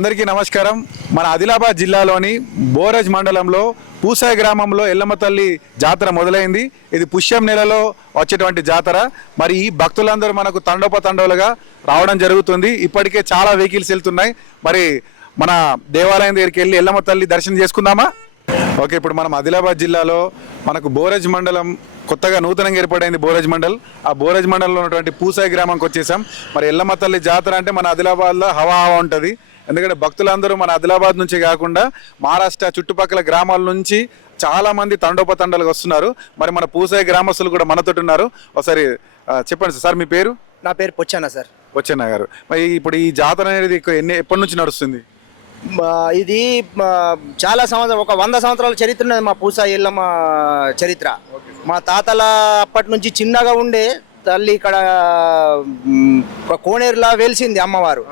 అందరికీ నమస్కారం. మన ఆదిలాబాద్ జిల్లాలోని బోరజ్ మండలంలో పూసాయి గ్రామంలో ఎల్లమ్మ తల్లి జాతర మొదలైంది. ఇది పుష్యం నెలలో వచ్చేటువంటి జాతర. మరి ఈ భక్తులందరూ మనకు తండోపతండోలుగా రావడం జరుగుతుంది. ఇప్పటికే చాలా వెహికల్స్ వెళ్తున్నాయి. మరి మన దేవాలయం దగ్గరికి వెళ్ళి ఎల్లమ్మ తల్లి దర్శనం చేసుకుందామా? ఓకే, ఇప్పుడు మనం ఆదిలాబాద్ జిల్లాలో మనకు బోరజ్ మండలం కొత్తగా నూతనంగా ఏర్పడైంది బోరజ్ మండల్. ఆ బోరజ్ మండలంలో ఉన్నటువంటి పూసాయి గ్రామంకి వచ్చేసాం. మరి ఎల్లమ్మ తల్లి జాతర అంటే మన ఆదిలాబాద్లో హవా ఉంటుంది. ఎందుకంటే భక్తులందరూ మన ఆదిలాబాద్ నుంచి కాకుండా మహారాష్ట్ర చుట్టుపక్కల గ్రామాల నుంచి చాలా మంది తండోపతండాలుగా వస్తున్నారు. మరి మన పూసాయి గ్రామస్తులు కూడా మనతోటి ఉన్నారు. ఒకసారి చెప్పండి సార్, మీ పేరు? నా పేరు పొచ్చన్న సార్. పొచ్చన్న గారు, మరి ఇప్పుడు ఈ జాతర అనేది ఎప్పటి నుంచి నడుస్తుంది? ఇది చాలా సంవత్సరం, ఒక 100 సంవత్సరాల చరిత్ర ఉన్నది మా పూసాయి ఎల్లమ్మ చరిత్ర. మా తాతల అప్పటి నుంచి చిన్నగా ఉండే తల్లి ఇక్కడ కోనేరులా వెలిసింది అమ్మవారు.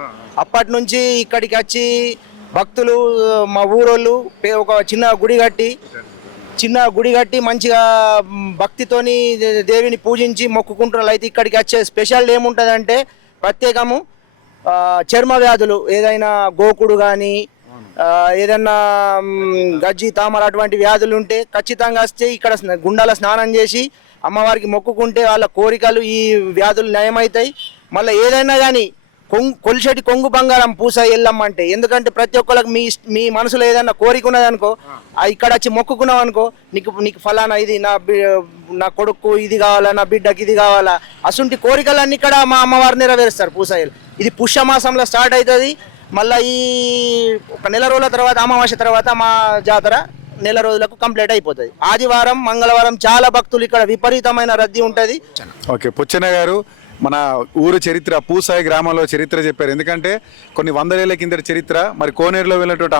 అప్పటి నుంచి ఇక్కడికి వచ్చి భక్తులు మా ఊరోళ్ళు ఒక చిన్న గుడి కట్టి మంచిగా భక్తితోని దేవిని పూజించి మొక్కుకుంటున్నారు. అయితే ఇక్కడికి వచ్చే స్పెషల్ ఏముంటుందంటే ప్రత్యేకము చర్మ వ్యాధులు, ఏదైనా గోకుడు కానీ ఏదైనా గజ్జి తామర అటువంటి వ్యాధులు ఉంటే ఖచ్చితంగా వస్తే ఇక్కడ గుండాల స్నానం చేసి అమ్మవారికి మొక్కుకుంటే వాళ్ళ కోరికలు ఈ వ్యాధులు నయమవుతాయి. మళ్ళీ ఏదైనా కానీ కొలిసేటి కొంగు బంగారం పూసాయి ఎల్లమ్మ అంటే. ఎందుకంటే ప్రతి ఒక్కరికి మీ మనసులో ఏదైనా కోరిక ఉన్నదనుకో, ఇక్కడ వచ్చి మొక్కుకున్నావు అనుకో, నీకు ఫలానా ఇది నా కొడుకు ఇది కావాలా, నా బిడ్డకి ఇది కావాలా, అసుంటి కోరికలన్నీ ఇక్కడ మా అమ్మవారు నెరవేరుస్తారు పూసాయిలు. ఇది పుష్యమాసంలో స్టార్ట్ అవుతుంది. మళ్ళీ ఈ ఒక నెల రోజుల తర్వాత, అమావాస్య తర్వాత మా జాతర నెల రోజులకు కంప్లీట్ అయిపోతుంది. ఆదివారం మంగళవారం చాలా భక్తులు ఇక్కడ విపరీతమైన రద్దీ ఉంటుంది. ఓకే, పొచ్చన్న గారు, మన ఊరు చరిత్ర, పూసాయి గ్రామంలో చరిత్ర చెప్పారు. ఎందుకంటే కొన్ని 100 ఏళ్ల కింద చరిత్ర. మరి కోనేరులో వెళ్ళినటువంటి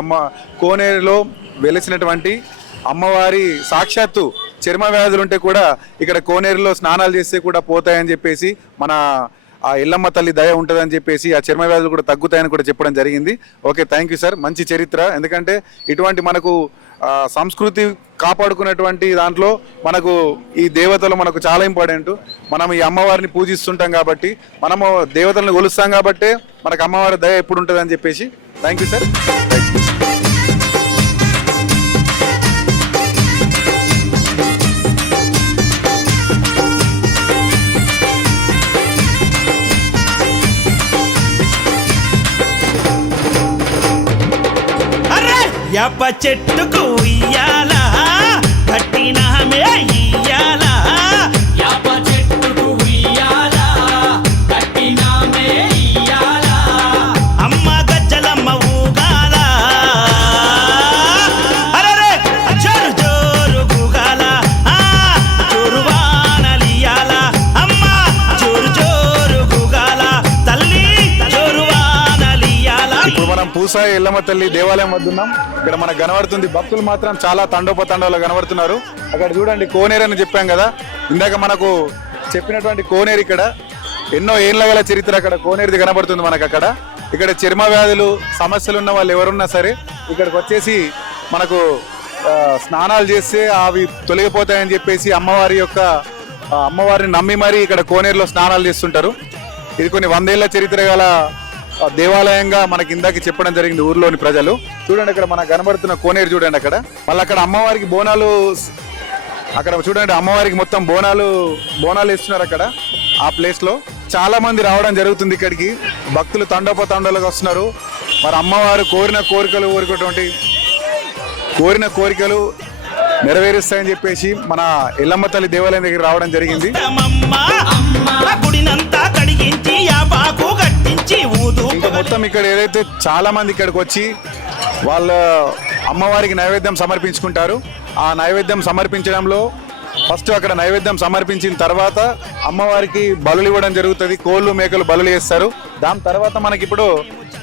కోనేరులో వెలిసినటువంటి అమ్మవారి సాక్షాత్తు చర్మ వ్యాధులు ఉంటే కూడా ఇక్కడ కోనేరులో స్నానాలు చేస్తే కూడా పోతాయని చెప్పేసి, మన ఆ ఎల్లమ్మ తల్లి దయ ఉంటుందని చెప్పేసి ఆ చర్మ వ్యాధులు కూడా తగ్గుతాయని కూడా చెప్పడం జరిగింది. Okay, thank you sir. మంచి చరిత్ర. ఎందుకంటే ఇటువంటి మనకు సంస్కృతి కాపాడుకునేటువంటి దాంట్లో మనకు ఈ దేవతలు మనకు చాలా ఇంపార్టెంట్. మనం ఈ అమ్మవారిని పూజిస్తుంటాం కాబట్టి, మనము దేవతలను కొలుస్తాం కాబట్టి మనకు అమ్మవారి దయ ఎప్పుడు ఉంటుంది అని చెప్పేసి. Thank you sir. యాప చెట్టుకు ఇయ్యాలా కట్టినామే ఇయ్యాలా, యాప చెట్టుకు ఇయ్యాలా కట్టినామే ఇయ్యాలా, అమ్మ గజ్జలమ్మ ఊగాల, అరే జోరు జోరు గూగాల, జోరువానలియాల, అమ్మ జోరు జోరు గూగాల, తల్లి జోరువానలియాల. ఇప్పుడు మనం పూసాయి ఎల్లమ్మ తల్లి దేవాలయం వద్ద ఉన్నాం. ఇక్కడ మనకు కనబడుతుంది, భక్తులు మాత్రం చాలా తండోపతండాలు కనబడుతున్నారు. అక్కడ చూడండి, కోనేరు అని చెప్పాం కదా ఇందాక, మనకు చెప్పినటువంటి కోనేరు. ఇక్కడ ఎన్నో ఏళ్ళ గల చరిత్ర అక్కడ కోనేరుది కనబడుతుంది మనకు. ఇక్కడ చర్మ వ్యాధులు సమస్యలు ఉన్న వాళ్ళు ఎవరున్నా సరే ఇక్కడికి వచ్చేసి మనకు స్నానాలు చేస్తే అవి తొలగిపోతాయని చెప్పేసి అమ్మవారిని నమ్మి మరీ ఇక్కడ కోనేరులో స్నానాలు చేస్తుంటారు. ఇది కొన్ని 100 ఏళ్ల చరిత్ర గల దేవాలయంగా మనకి ఇందాక చెప్పడం జరిగింది ఊర్లోని ప్రజలు. చూడండి, అక్కడ మనకు కనబడుతున్న కోనేరు చూడండి. అక్కడ మళ్ళీ అక్కడ అమ్మవారికి బోనాలు, అక్కడ చూడండి అమ్మవారికి మొత్తం బోనాలు వేస్తున్నారు. అక్కడ ఆ ప్లేస్లో చాలా మంది రావడం జరుగుతుంది. ఇక్కడికి భక్తులు తండోపతండాలుగా వస్తున్నారు. మరి అమ్మవారు కోరిన కోరికలు నెరవేరుస్తాయని చెప్పేసి మన ఎల్లమ్మ తల్లి దేవాలయం దగ్గర రావడం జరిగింది. ఇంకా మొత్తం ఇక్కడ ఏదైతే చాలా మంది ఇక్కడికి వచ్చి వాళ్ళ అమ్మవారికి నైవేద్యం సమర్పించుకుంటారు. ఆ నైవేద్యం సమర్పించడంలో ఫస్ట్ అక్కడ నైవేద్యం సమర్పించిన తర్వాత అమ్మవారికి బలులు ఇవ్వడం జరుగుతుంది. కోళ్ళు మేకలు బలులు చేస్తారు. దాని తర్వాత మనకి ఇప్పుడు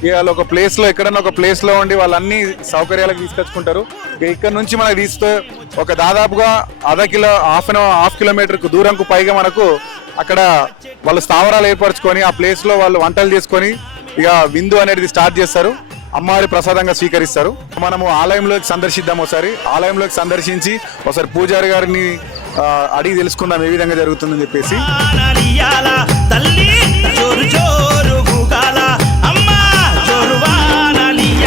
వాళ్ళు ఒక ప్లేస్లో, ఎక్కడన్నా ఒక ప్లేస్లో ఉండి వాళ్ళు అన్ని సౌకర్యాలకు తీసుకొచ్చుకుంటారు. ఇక్కడ నుంచి మనకి తీస్తే ఒక దాదాపుగా హాఫ్ కిలోమీటర్కు దూరంకు పైగా మనకు అక్కడ వాళ్ళు స్థావరాలు ఏర్పరచుకొని ఆ ప్లేస్లో వాళ్ళు వంటలు చేసుకొని ఇక విందు అనేది స్టార్ట్ చేస్తారు. అమ్మవారి ప్రసాదంగా స్వీకరిస్తారు. మనము ఆలయంలోకి సందర్శిద్దాం. ఆలయంలోకి సందర్శించి ఒకసారి పూజారి గారిని అడిగి తెలుసుకుందాం ఏ విధంగా జరుగుతుందని చెప్పేసి. తల్లి జోరు జోరు గూగాల, అమ్మ జోరు వానలియాల.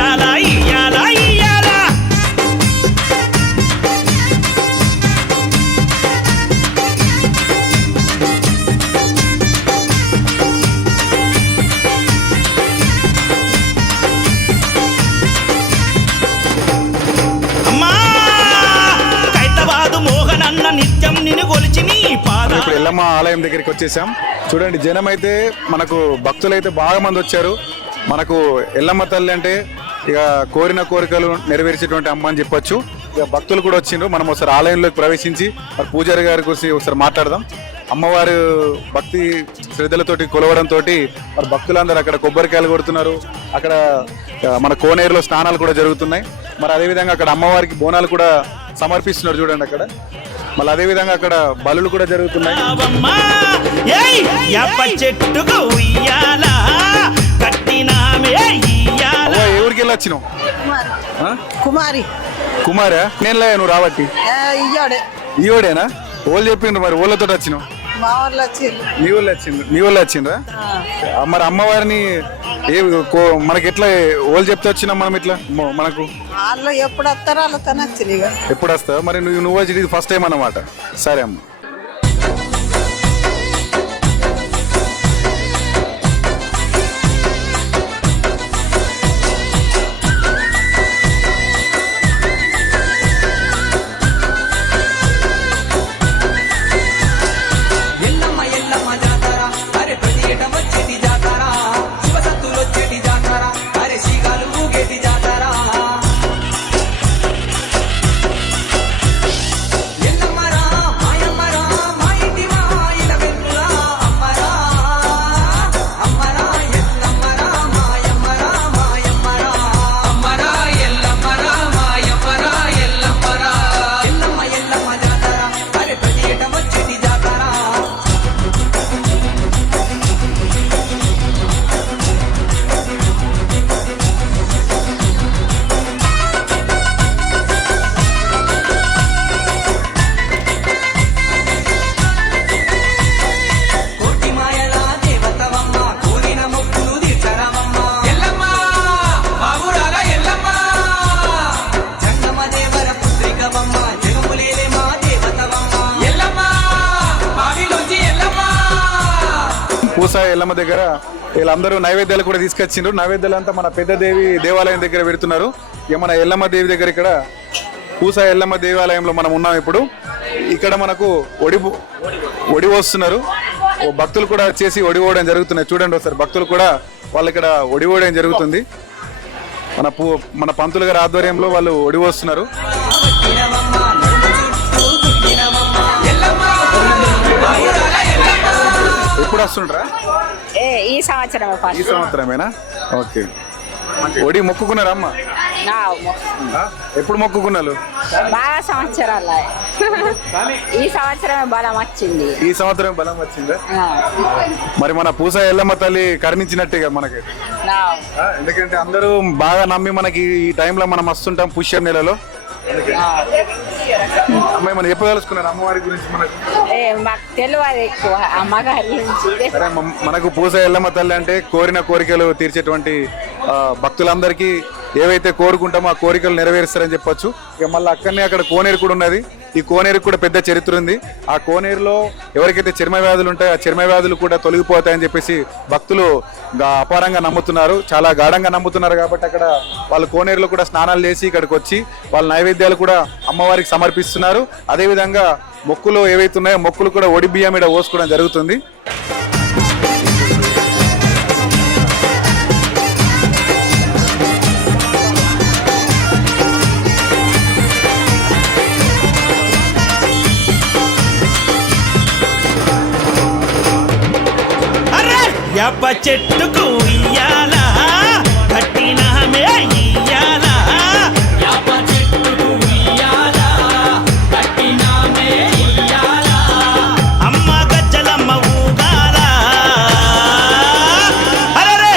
ఇప్పుడు ఎల్లమ్మ ఆలయం దగ్గరికి వచ్చేసాం. చూడండి జనం అయితే మనకు భక్తులు అయితే బాగా మంది వచ్చారు. మనకు ఎల్లమ్మ తల్లి అంటే ఇక కోరిన కోరికలు నెరవేర్చేటువంటి అమ్మ అని చెప్పొచ్చు. ఇక భక్తులు కూడా వచ్చిండ్రు. మనం ఒకసారి ఆలయంలోకి ప్రవేశించి మరి పూజారి గారి గురించి ఒకసారి మాట్లాడదాం. అమ్మవారు భక్తి శ్రద్ధలతోటి కొలవడంతో మరి భక్తులందరూ అక్కడ కొబ్బరికాయలు కొడుతున్నారు. అక్కడ మన కోనేరులో స్నానాలు కూడా జరుగుతున్నాయి. మరి అదేవిధంగా అక్కడ అమ్మవారికి బోనాలు కూడా సమర్పిస్తున్నారు చూడండి అక్కడ. మళ్ళీ అదేవిధంగా అక్కడ బలులు కూడా జరుగుతున్నాయి. రావమ్మా, ఏయ్ యాప చెట్టుకు ఉయ్యాల కట్టినామే ఇయ్యాల. అవ్వ, ఏ ఊరికి వెళ్ళి వచ్చినావు? ఆ? కుమారి కుమారా? నేను లే, నువ్వు రావట్టి ఇయ్యాడే ఈయోడేనా? ఓళ్ళు చెప్పిండ్రు మరి ఓళ్ళతో వచ్చినావు? మా వాళ్ళు వచ్చి మీ ఊళ్ళో వచ్చిండ్రు? మీ ఊళ్ళో వచ్చిండ్రా? మరి అమ్మవారిని మనకి ఎట్లా ఓళ్ళు చెప్తే వచ్చినాం మనం ఇట్లా మనకు వాళ్ళు ఎప్పుడు వస్తారో వాళ్ళతో నచ్చింది ఇక ఎప్పుడు వస్తావు? మరి నువ్వు వచ్చి ఇది ఫస్ట్ టైం అన్నమాట. సరే అమ్మ. ఎల్లమ్మ ఎల్లమ్మ జాతర అరే ప్రతి ఏట వచ్చేటి జాతర శివసత్తులు వచ్చేటి జాతర అరే శ్రీగాలు ఊగేటి జాతర ఎల్లమ్మరా మాయమ్మరా మా ఇంటి మా ఇల వెన్నురా అమ్మరా అమ్మరా ఎల్లమ్మరా మాయమ్మరా మాయమ్మరా అమ్మరా ఎల్లమ్మరా మాయమ్మరా ఎల్లమ్మరా ఎల్లమ్మ ఎల్లమ్మ జాతర అరే ప్రతి ఏట వచ్చేటి జాతర కోటి మాయల దేవతవమ్మ కోరిన మొక్కులు తీర్చరవమ్మ ఎల్లమ్మ బాబురాల ఎల్లమ్మ జంగమ దేవర పుత్రికవమ్మ జగములేలే మా దేవతవమ్మ ఎల్లమ్మ బావిలోంచి ఎల్లమ్మ పూసా ఎల్లమ్మ దగ్గర వీళ్ళందరూ నైవేద్యాలు కూడా తీసుకొచ్చిండ్రు. నైవేద్యాలు అంతా మన పెద్ద దేవి దేవాలయం దగ్గర పెడుతున్నారు. ఇక మన ఎల్లమ్మ దేవి దగ్గర ఇక్కడ పూసా ఎల్లమ్మ దేవాలయంలో మనం ఉన్నాం ఇప్పుడు. ఇక్కడ మనకు ఒడి పోస్తున్నారు. భక్తులు కూడా వచ్చేసి ఒడి పోవడం జరుగుతున్నాయి. చూడండి ఒకసారి భక్తులు కూడా వాళ్ళు ఇక్కడ ఒడి పోవడం జరుగుతుంది. మన పంతులు గారి ఆధ్వర్యంలో వాళ్ళు ఒడి పోస్తున్నారు. పట్టినవమ్మ నడుము చుట్టూ దున్నినవమ్మ ఎల్లమ్మ బాబురాల ఎల్లమ్మ ఎప్పుడు వస్తుండ్రా? ఈ సంవత్సరం ఈ సంవత్సరమేనా? ఓకే. ఒడి మొక్కుకున్నారా అమ్మ? ఆ? ఎప్పుడు మొక్కుకున్నారు? బాగా సంవత్సరాల ఈ సంవత్సరమే బలం వచ్చింది. ఈ సంవత్సరం బలం వచ్చిందా? ఆ, మరి మన పూసా ఎల్లమ్మ తల్లి కరుణించినట్టేగా మనకి. నా, ఎందుకంటే అందరూ బాగా నమ్మి మనకి ఈ టైంలో మనం వస్తుంటాం పుష్యం నెలలో. నా. అమ్మాయి మనం చెప్పదలుచుకున్నారు అమ్మవారి గురించి మనకు. మాకు తెలియదు ఎక్కువ అమ్మగారి నుంచి. సరే మనకు పూసా ఎల్లమ్మ తల్లి అంటే కోరిన కోరికలు తీర్చేటువంటి భక్తులందరికీ ఏవైతే కోరుకుంటామో ఆ కోరికలు నెరవేరుస్తారని చెప్పొచ్చు. ఇక మళ్ళీ అక్కడనే అక్కడ కోనేరు కూడా ఉన్నది. ఈ కోనేరుకు కూడా పెద్ద చరిత్ర ఉంది. ఆ కోనేరులో ఎవరికైతే చర్మ వ్యాధులు ఉంటాయో ఆ చర్మ వ్యాధులు కూడా తొలగిపోతాయని చెప్పేసి భక్తులు అపారంగా నమ్ముతున్నారు, చాలా గాఢంగా నమ్ముతున్నారు. కాబట్టి అక్కడ వాళ్ళు కోనేరులో కూడా స్నానాలు చేసి ఇక్కడికి వచ్చి వాళ్ళ నైవేద్యాలు కూడా అమ్మవారికి సమర్పిస్తున్నారు. అదేవిధంగా మొక్కులు ఏవైతే ఉన్నాయో మొక్కులు కూడా ఒడి బియ్యం మీద పోసుకోవడం జరుగుతుంది. అరే యాప చెట్టుకు ఉయ్యాల కట్టినామే ఇయ్యాల. యాప చెట్టుకు ఉయ్యాల కట్టినామే ఇయ్యాల. అమ్మ గజ్జలమ్మ ఊగాల. అరే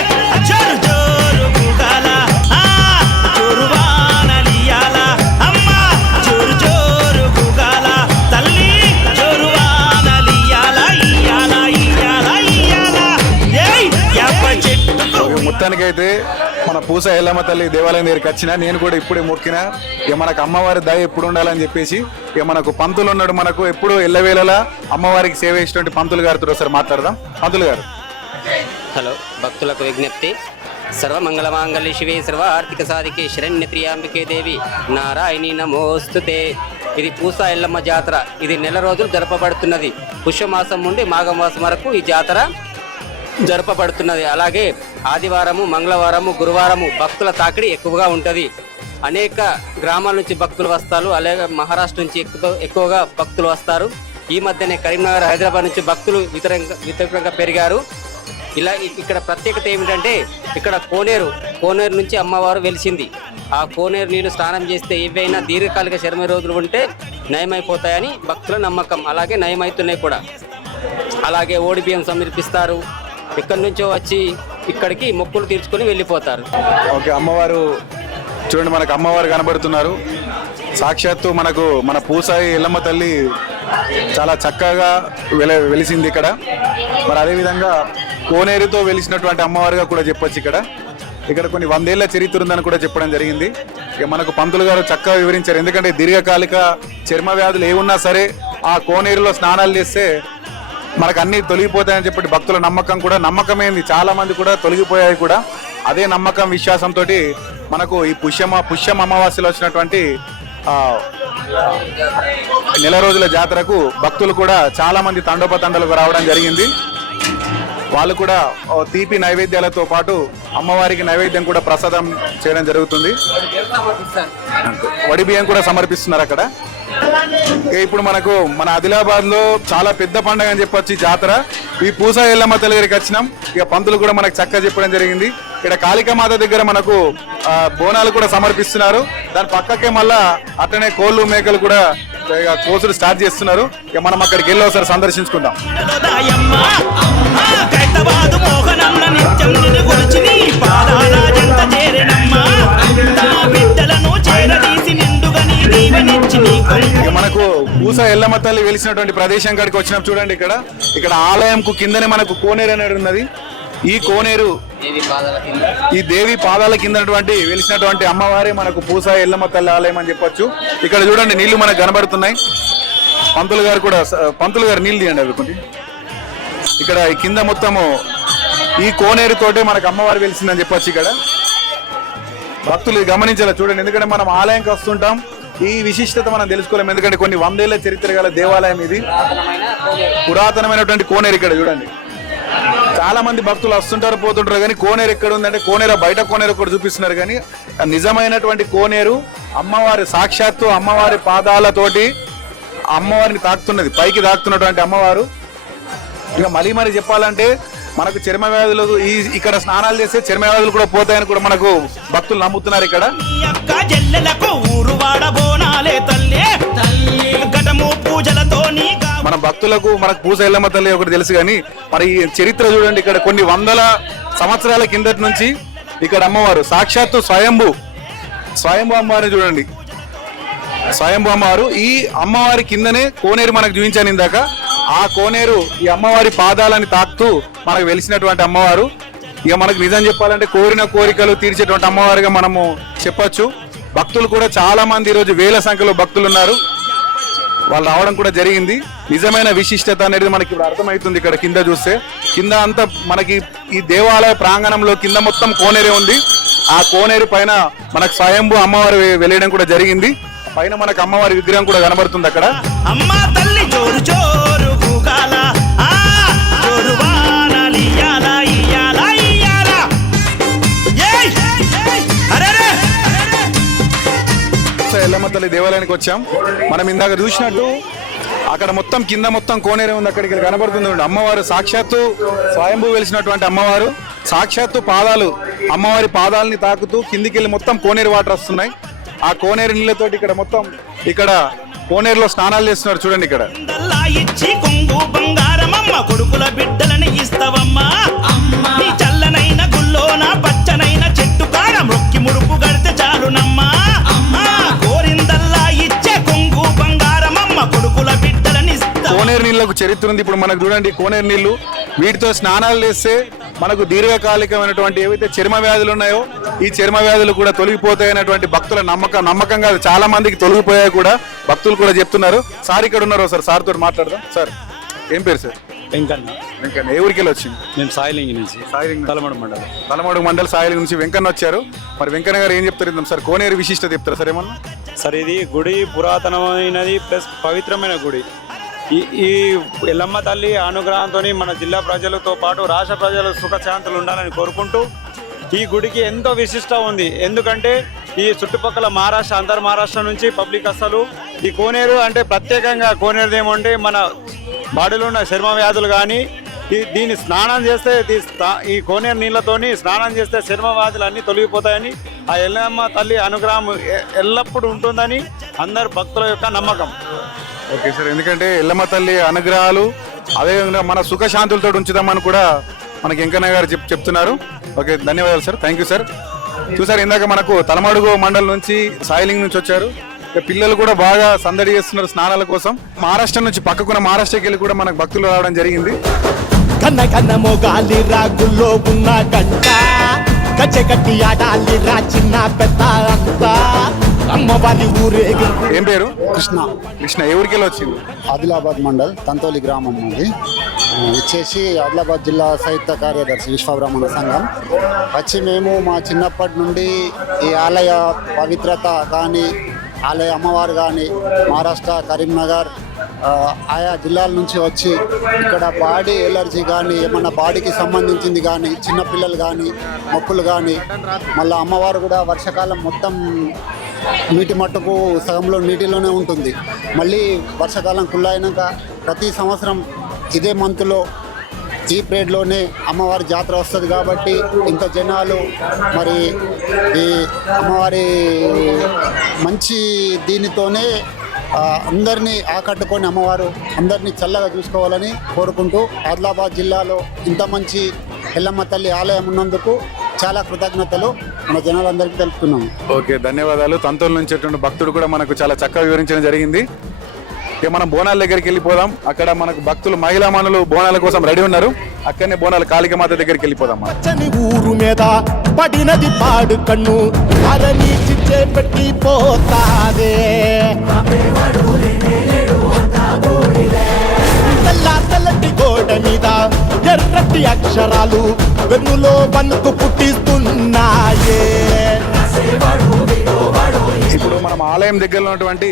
జోరు జోరు ఊగాల. జోరు వానలియాల. అమ్మ జోరు జోరు ఊగాల. తల్లి జోరు వానలియాల. ఇయ్యాల ఇయ్యాల ఇయ్యాల. ఏయ్ యాప చెట్టుకు మొత్తానికైతే మన పూసా ఎల్లమ్మ తల్లి దేవాలయం దగ్గరికి వచ్చిన నేను కూడా ఇప్పుడే మొక్కిన. ఇక మనకు అమ్మవారి దయ ఎప్పుడు ఉండాలని చెప్పేసి ఇక మనకు పంతులు ఉన్నాడు. మనకు ఎప్పుడు ఎల్లవేళలా అమ్మవారికి సేవ చేసేటువంటి పంతులు గారితో ఒకసారి మాట్లాడదాం. పంతులు గారు. హలో, భక్తులకు విజ్ఞప్తి. సర్వమంగళమాంగళ్య శివే సర్వ ఆర్థిక సాధికే శరణ్య త్రియాంబికే దేవి నారాయణి నమోస్తుతే. ఇది పూసా ఎల్లమ్మ జాతర. ఇది నెల రోజులు జరపబడుతున్నది. పుష్యమాసం నుండి మాఘమాసం వరకు ఈ జాతర జరపబడుతున్నది. అలాగే ఆదివారము, మంగళవారము, గురువారము భక్తుల తాకిడి ఎక్కువగా ఉంటుంది. అనేక గ్రామాల నుంచి భక్తులు వస్తారు. అలాగే మహారాష్ట్ర నుంచి ఎక్కువగా భక్తులు వస్తారు. ఈ మధ్యనే కరీంనగర్, హైదరాబాద్ నుంచి భక్తులు వితరంగా పెరిగారు. ఇలా ఇక్కడ ప్రత్యేకత ఏమిటంటే ఇక్కడ కోనేరు నుంచి అమ్మవారు వెలిసింది. ఆ కోనేరు నీళ్లు స్నానం చేస్తే ఏవైనా దీర్ఘకాలిక చర్మ రోజులు ఉంటే నయమైపోతాయని భక్తుల నమ్మకం. అలాగే నయమవుతున్నాయి కూడా. అలాగే ఓడి బియ్యం సమర్పిస్తారు. ఇక్కడి నుంచో వచ్చి ఇక్కడికి మొక్కులు తీర్చుకొని వెళ్ళిపోతారు. ఓకే, అమ్మవారు చూడండి, మనకు అమ్మవారు కనబడుతున్నారు. సాక్షాత్తు మనకు మన పూసాయి ఎల్లమ్మ తల్లి చాలా చక్కగా వెలిసింది ఇక్కడ. మరి అదేవిధంగా కోనేరుతో వెలిసినటువంటి అమ్మవారుగా కూడా చెప్పొచ్చు. ఇక్కడ కొన్ని 100 ఏళ్ల చరిత్ర ఉందని కూడా చెప్పడం జరిగింది. ఇక మనకు పంతులు గారు చక్కగా వివరించారు. ఎందుకంటే దీర్ఘకాలిక చర్మ వ్యాధులు ఏమున్నా సరే ఆ కోనేరులో స్నానాలు చేస్తే మనకు అన్ని తొలగిపోతాయని చెప్పి భక్తుల నమ్మకమేంది. చాలా మంది కూడా తొలగిపోయాయి కూడా. అదే నమ్మకం, విశ్వాసంతో మనకు ఈ పుష్యం అమావాస్యలో వచ్చినటువంటి నెల రోజుల జాతరకు భక్తులు కూడా చాలా మంది తండోపతండలకు రావడం జరిగింది. వాళ్ళు కూడా తీపి నైవేద్యాలతో పాటు అమ్మవారికి నైవేద్యం కూడా ప్రసాదం చేయడం జరుగుతుంది. వడి బియ్యం కూడా సమర్పిస్తున్నారు అక్కడ. ఇప్పుడు మనకు మన ఆదిలాబాద్ లో చాలా పెద్ద పండుగ అని చెప్పొచ్చు ఈ జాతర. ఈ పూసా ఎల్లమ్మ తల్లి దగ్గరికి వచ్చినాం. ఇక పంతులు కూడా మనకు చక్కగా చెప్పడం జరిగింది. ఇక్కడ కాళికామాత దగ్గర మనకు బోనాలు కూడా సమర్పిస్తున్నారు. దాని పక్కకే మళ్ళా అట్లనే కోళ్ళు, మేకలు కూడా కోసులు స్టార్ట్ చేస్తున్నారు. ఇక మనం అక్కడికి వెళ్ళి ఒకసారి సందర్శించుకుందాం. మనకు పూసా ఎల్లమ్మ తల్లి వెలిసినటువంటి ప్రదేశం కాడికి వచ్చినాం. చూడండి, ఇక్కడ ఆలయంకు కిందనే మనకు కోనేరు అనేది ఉన్నది. ఈ కోనేరు ఈ దేవి పాదాల కింద వెలిసినటువంటి అమ్మవారే మనకు పూసా ఎల్లమ్మ తల్లి ఆలయం అని చెప్పొచ్చు. ఇక్కడ చూడండి, నీళ్లు మనకు కనబడుతున్నాయి. పంతులు గారు నీళ్ళు తీయండి అనుకుంటే. ఇక్కడ కింద మొత్తము ఈ కోనేరు తోటే మనకు అమ్మవారు వెలిసిందని చెప్పొచ్చు. ఇక్కడ భక్తులు గమనించాలి, చూడండి. ఎందుకంటే మనం ఆలయంకి వస్తుంటాం, ఈ విశిష్టత మనం తెలుసుకోలేము. ఎందుకంటే కొన్ని 100 ఏళ్ల చరిత్ర గల దేవాలయం ఇది. పురాతనమైనటువంటి కోనేరు. ఇక్కడ చూడండి, చాలా మంది భక్తులు వస్తుంటారు, పోతుంటారు. కానీ కోనేరు ఎక్కడ ఉందంటే బయట కోనేరు ఒకటి చూపిస్తున్నారు. కానీ నిజమైనటువంటి కోనేరు అమ్మవారి సాక్షాత్తు అమ్మవారి పాదాలతోటి అమ్మవారిని తాకుతున్నది, పైకి తాకుతున్నటువంటి అమ్మవారు. ఇక మరీ చెప్పాలంటే మనకు చర్మ వ్యాధులు ఇక్కడ స్నానాలు చేస్తే చర్మ వ్యాధులు కూడా పోతాయని కూడా మనకు భక్తులు నమ్ముతున్నారు. ఇక్కడ మన భక్తులకు మనకు పూసా ఎల్లమ్మ తల్లి ఒకటి తెలుసు. కానీ మరి ఈ చరిత్ర చూడండి, ఇక్కడ కొన్ని 100 సంవత్సరాల కిందటి నుంచి ఇక్కడ అమ్మవారు సాక్షాత్తు స్వయంభూ అమ్మవారిని చూడండి. స్వయంభూ అమ్మవారు. ఈ అమ్మవారి కిందనే కోనేరు మనకు చూపించాను ఇందాక. ఆ కోనేరు ఈ అమ్మవారి పాదాలని తాకుతూ మనకు వెలిసినటువంటి అమ్మవారు. ఇక మనకు నిజం చెప్పాలంటే కోరిన కోరికలు తీర్చేటువంటి అమ్మవారిగా మనము చెప్పొచ్చు. భక్తులు కూడా చాలా మంది ఈరోజు వేల సంఖ్యలో భక్తులు ఉన్నారు. వాళ్ళు రావడం కూడా జరిగింది. నిజమైన విశిష్టత అనేది మనకి ఇప్పుడు అర్థమవుతుంది. ఇక్కడ కింద చూస్తే కింద అంతా మనకి ఈ దేవాలయ ప్రాంగణంలో కింద మొత్తం కోనేరే ఉంది. ఆ కోనేరు పైన మనకు స్వయంభూ అమ్మవారు వెళ్ళడం కూడా జరిగింది. పైన మనకు అమ్మవారి విగ్రహం కూడా కనబడుతుంది అక్కడ. అమ్మ తల్లి జోరు జోరు గుగాల, జోరు వానలియాల, ఇయాల ఇయాల. ఎల్లమ్మ తల్లి దేవాలయానికి వచ్చాం. మనం ఇందాక చూసినట్టు అక్కడ మొత్తం కింద మొత్తం కోనేరే ఉంది. అక్కడికి కనబడుతుంది అమ్మవారు సాక్షాత్తు స్వయంభూ వెలిసినటువంటి అమ్మవారు. సాక్షాత్తు అమ్మవారి పాదాలని తాకుతూ కిందికి వెళ్ళి మొత్తం కోనేరు వాటర్ వస్తున్నాయి. ఆ కోనేరు నీళ్ళతోటి ఇక్కడ కోనేరులో స్నానాలు చేస్తున్నారు. చూడండి, ఇక్కడ ఇచ్చి కొంగు బంగారమమ్మ కొడుకుల బిడ్డలని ఇస్తావమ్మా. నీ చల్లనైన గుల్లోన పచ్చనైన చెట్టు కారం రొక్కి ముడుపు గడితే చాలునమ్మా. కోరిందల్లా ఇచ్చే కొంగు బంగారమమ్మ కొడుకుల బిడ్డలని ఇస్తా. కోనేరు నీళ్ళకు చరిత్ర ఉంది. ఇప్పుడు మనకు చూడండి, కోనేరు నీళ్లు వీటితో స్నానాలు చేస్తే మనకు దీర్ఘకాలికమైనటువంటి ఏవైతే చర్మ వ్యాధులు ఉన్నాయో ఈ చర్మ వ్యాధులు కూడా తొలగిపోతాయనేటువంటి భక్తుల నమ్మకంగా చాలా మందికి తొలగిపోయాయి కూడా భక్తులు కూడా చెప్తున్నారు. సార్ ఇక్కడ ఉన్నారు, సార్ తోటి మాట్లాడదాం. సార్ ఏం పేరు సార్? వెంకన్న. ఏ ఊరికి వెళ్ళి వచ్చింది? మేము సాయిలింగి నుంచి. తలమడుగు మండల్ సాయిలింగి నుంచి వెంకన్న వచ్చారు. మరి వెంకన్న గారు ఏం చెప్తారు సార్? కోనేరు విశిష్టత చెప్తారా సార్? ఏమన్నా సరే ఇది గుడి పురాతనమైనది ప్లస్ పవిత్రమైన గుడి. ఈ ఎల్లమ్మ తల్లి అనుగ్రహంతో మన జిల్లా ప్రజలతో పాటు రాష్ట్ర ప్రజల సుఖశాంతులు ఉండాలని కోరుకుంటూ ఈ గుడికి ఎంతో విశిష్ట ఉంది. ఎందుకంటే ఈ చుట్టుపక్కల మహారాష్ట్ర, అంతర్ మహారాష్ట్ర నుంచి పబ్లిక్ అసలు ఈ కోనేరు అంటే ప్రత్యేకంగా కోనేరు ఏమంటే మన బాడీలో ఉన్న చర్మ వ్యాధులు కానీ దీన్ని స్నానం చేస్తే ఈ కోనేరు నీళ్ళతోని స్నానం చేస్తే చర్మ వ్యాధులు అన్నీ తొలగిపోతాయని ఆ ఎల్లమ్మ తల్లి అనుగ్రహం ఎల్లప్పుడూ ఉంటుందని అందరు భక్తుల యొక్క నమ్మకం. ఓకే సార్, ఎందుకంటే ఎల్లమ్మ తల్లి అనుగ్రహాలు అదేవిధంగా మన సుఖశాంతులతో ఉంచుదామని కూడా మనకి వెంకయ్య గారు చెప్తున్నారు. ఓకే, ధన్యవాదాలు సార్, థ్యాంక్ యూ సార్. చూసారు ఇందాక మనకు తలమడుగు మండలం నుంచి సాయిలింగ్ నుంచి వచ్చారు. పిల్లలు కూడా బాగా సందడి చేస్తున్నారు స్నానాల కోసం. మహారాష్ట్ర నుంచి పక్కకున్న మహారాష్ట్రకి వెళ్ళి కూడా మనకు భక్తులు రావడం జరిగింది. కన్న కన్న మొగాలి రాగుల్లో ఉన్న గంట గచ్చగట్టి ఆడాలి రా చిన్న పెద్ద అంతా అమ్మవారి ఊరేగి. ఏం పేరు? కృష్ణ. కృష్ణ, ఎవరికి వెళ్ళి వచ్చింది? ఆదిలాబాద్ మండల్ తంతోలి గ్రామం అది వచ్చేసి ఆదిలాబాద్ జిల్లా సాహిత్య కార్యదర్శి విశ్వబ్రాహ్మణ సంఘం వచ్చి మేము మా చిన్నప్పటి నుండి ఈ ఆలయ పవిత్రత కానీ ఆలయ అమ్మవారు కానీ మహారాష్ట్ర, కరీంనగర్ ఆయా జిల్లాల నుంచి వచ్చి ఇక్కడ బాడీ ఎలర్జీ కానీ ఏమన్నా బాడీకి సంబంధించింది కానీ చిన్నపిల్లలు కానీ మొక్కులు కానీ మళ్ళీ అమ్మవారు కూడా వర్షాకాలం మొత్తం నీటి మట్టుకు సగంలో నీటిలోనే ఉంటుంది. మళ్ళీ వర్షాకాలం కుళ్ళైనాక ప్రతి సంవత్సరం ఇదే మంత్లో ఈ పీరియడ్లోనే అమ్మవారి జాతర వస్తుంది కాబట్టి ఇంత జనాలు మరి ఈ అమ్మవారి మంచి దీనితోనే అందరినీ ఆకట్టుకొని అమ్మవారు అందరినీ చల్లగా చూసుకోవాలని కోరుకుంటూ ఆదిలాబాద్ జిల్లాలో ఇంత మంచి ఎల్లమ్మ తల్లి ఆలయం ఉన్నందుకు చాలా కృతజ్ఞతలు మన జనాలందరికీ తెలుపుతున్నాము. ఓకే, ధన్యవాదాలు. తంతోలు నుంచి భక్తుడు కూడా మనకు చాలా చక్కగా వివరించడం జరిగింది. ఇక మనం బోనాల దగ్గరికి వెళ్ళిపోదాం. అక్కడ మనకు భక్తులు మహిళా మనులు బోనాల కోసం రెడీ ఉన్నారు. అక్కడనే బోనాలు కాళికామాత దగ్గరికి వెళ్ళిపోదాం. ఊరు మీద పడినది పాడు కన్ను అరని చిచ్చే పెట్టి పోతాదే తెల్లటి గోడ మీద ఎర్రటి అక్షరాలు వెన్నులో వణుకు పుట్టిస్తున్నాయే. ఇప్పుడు మనం ఆలయం దగ్గరలో ఉన్నటువంటి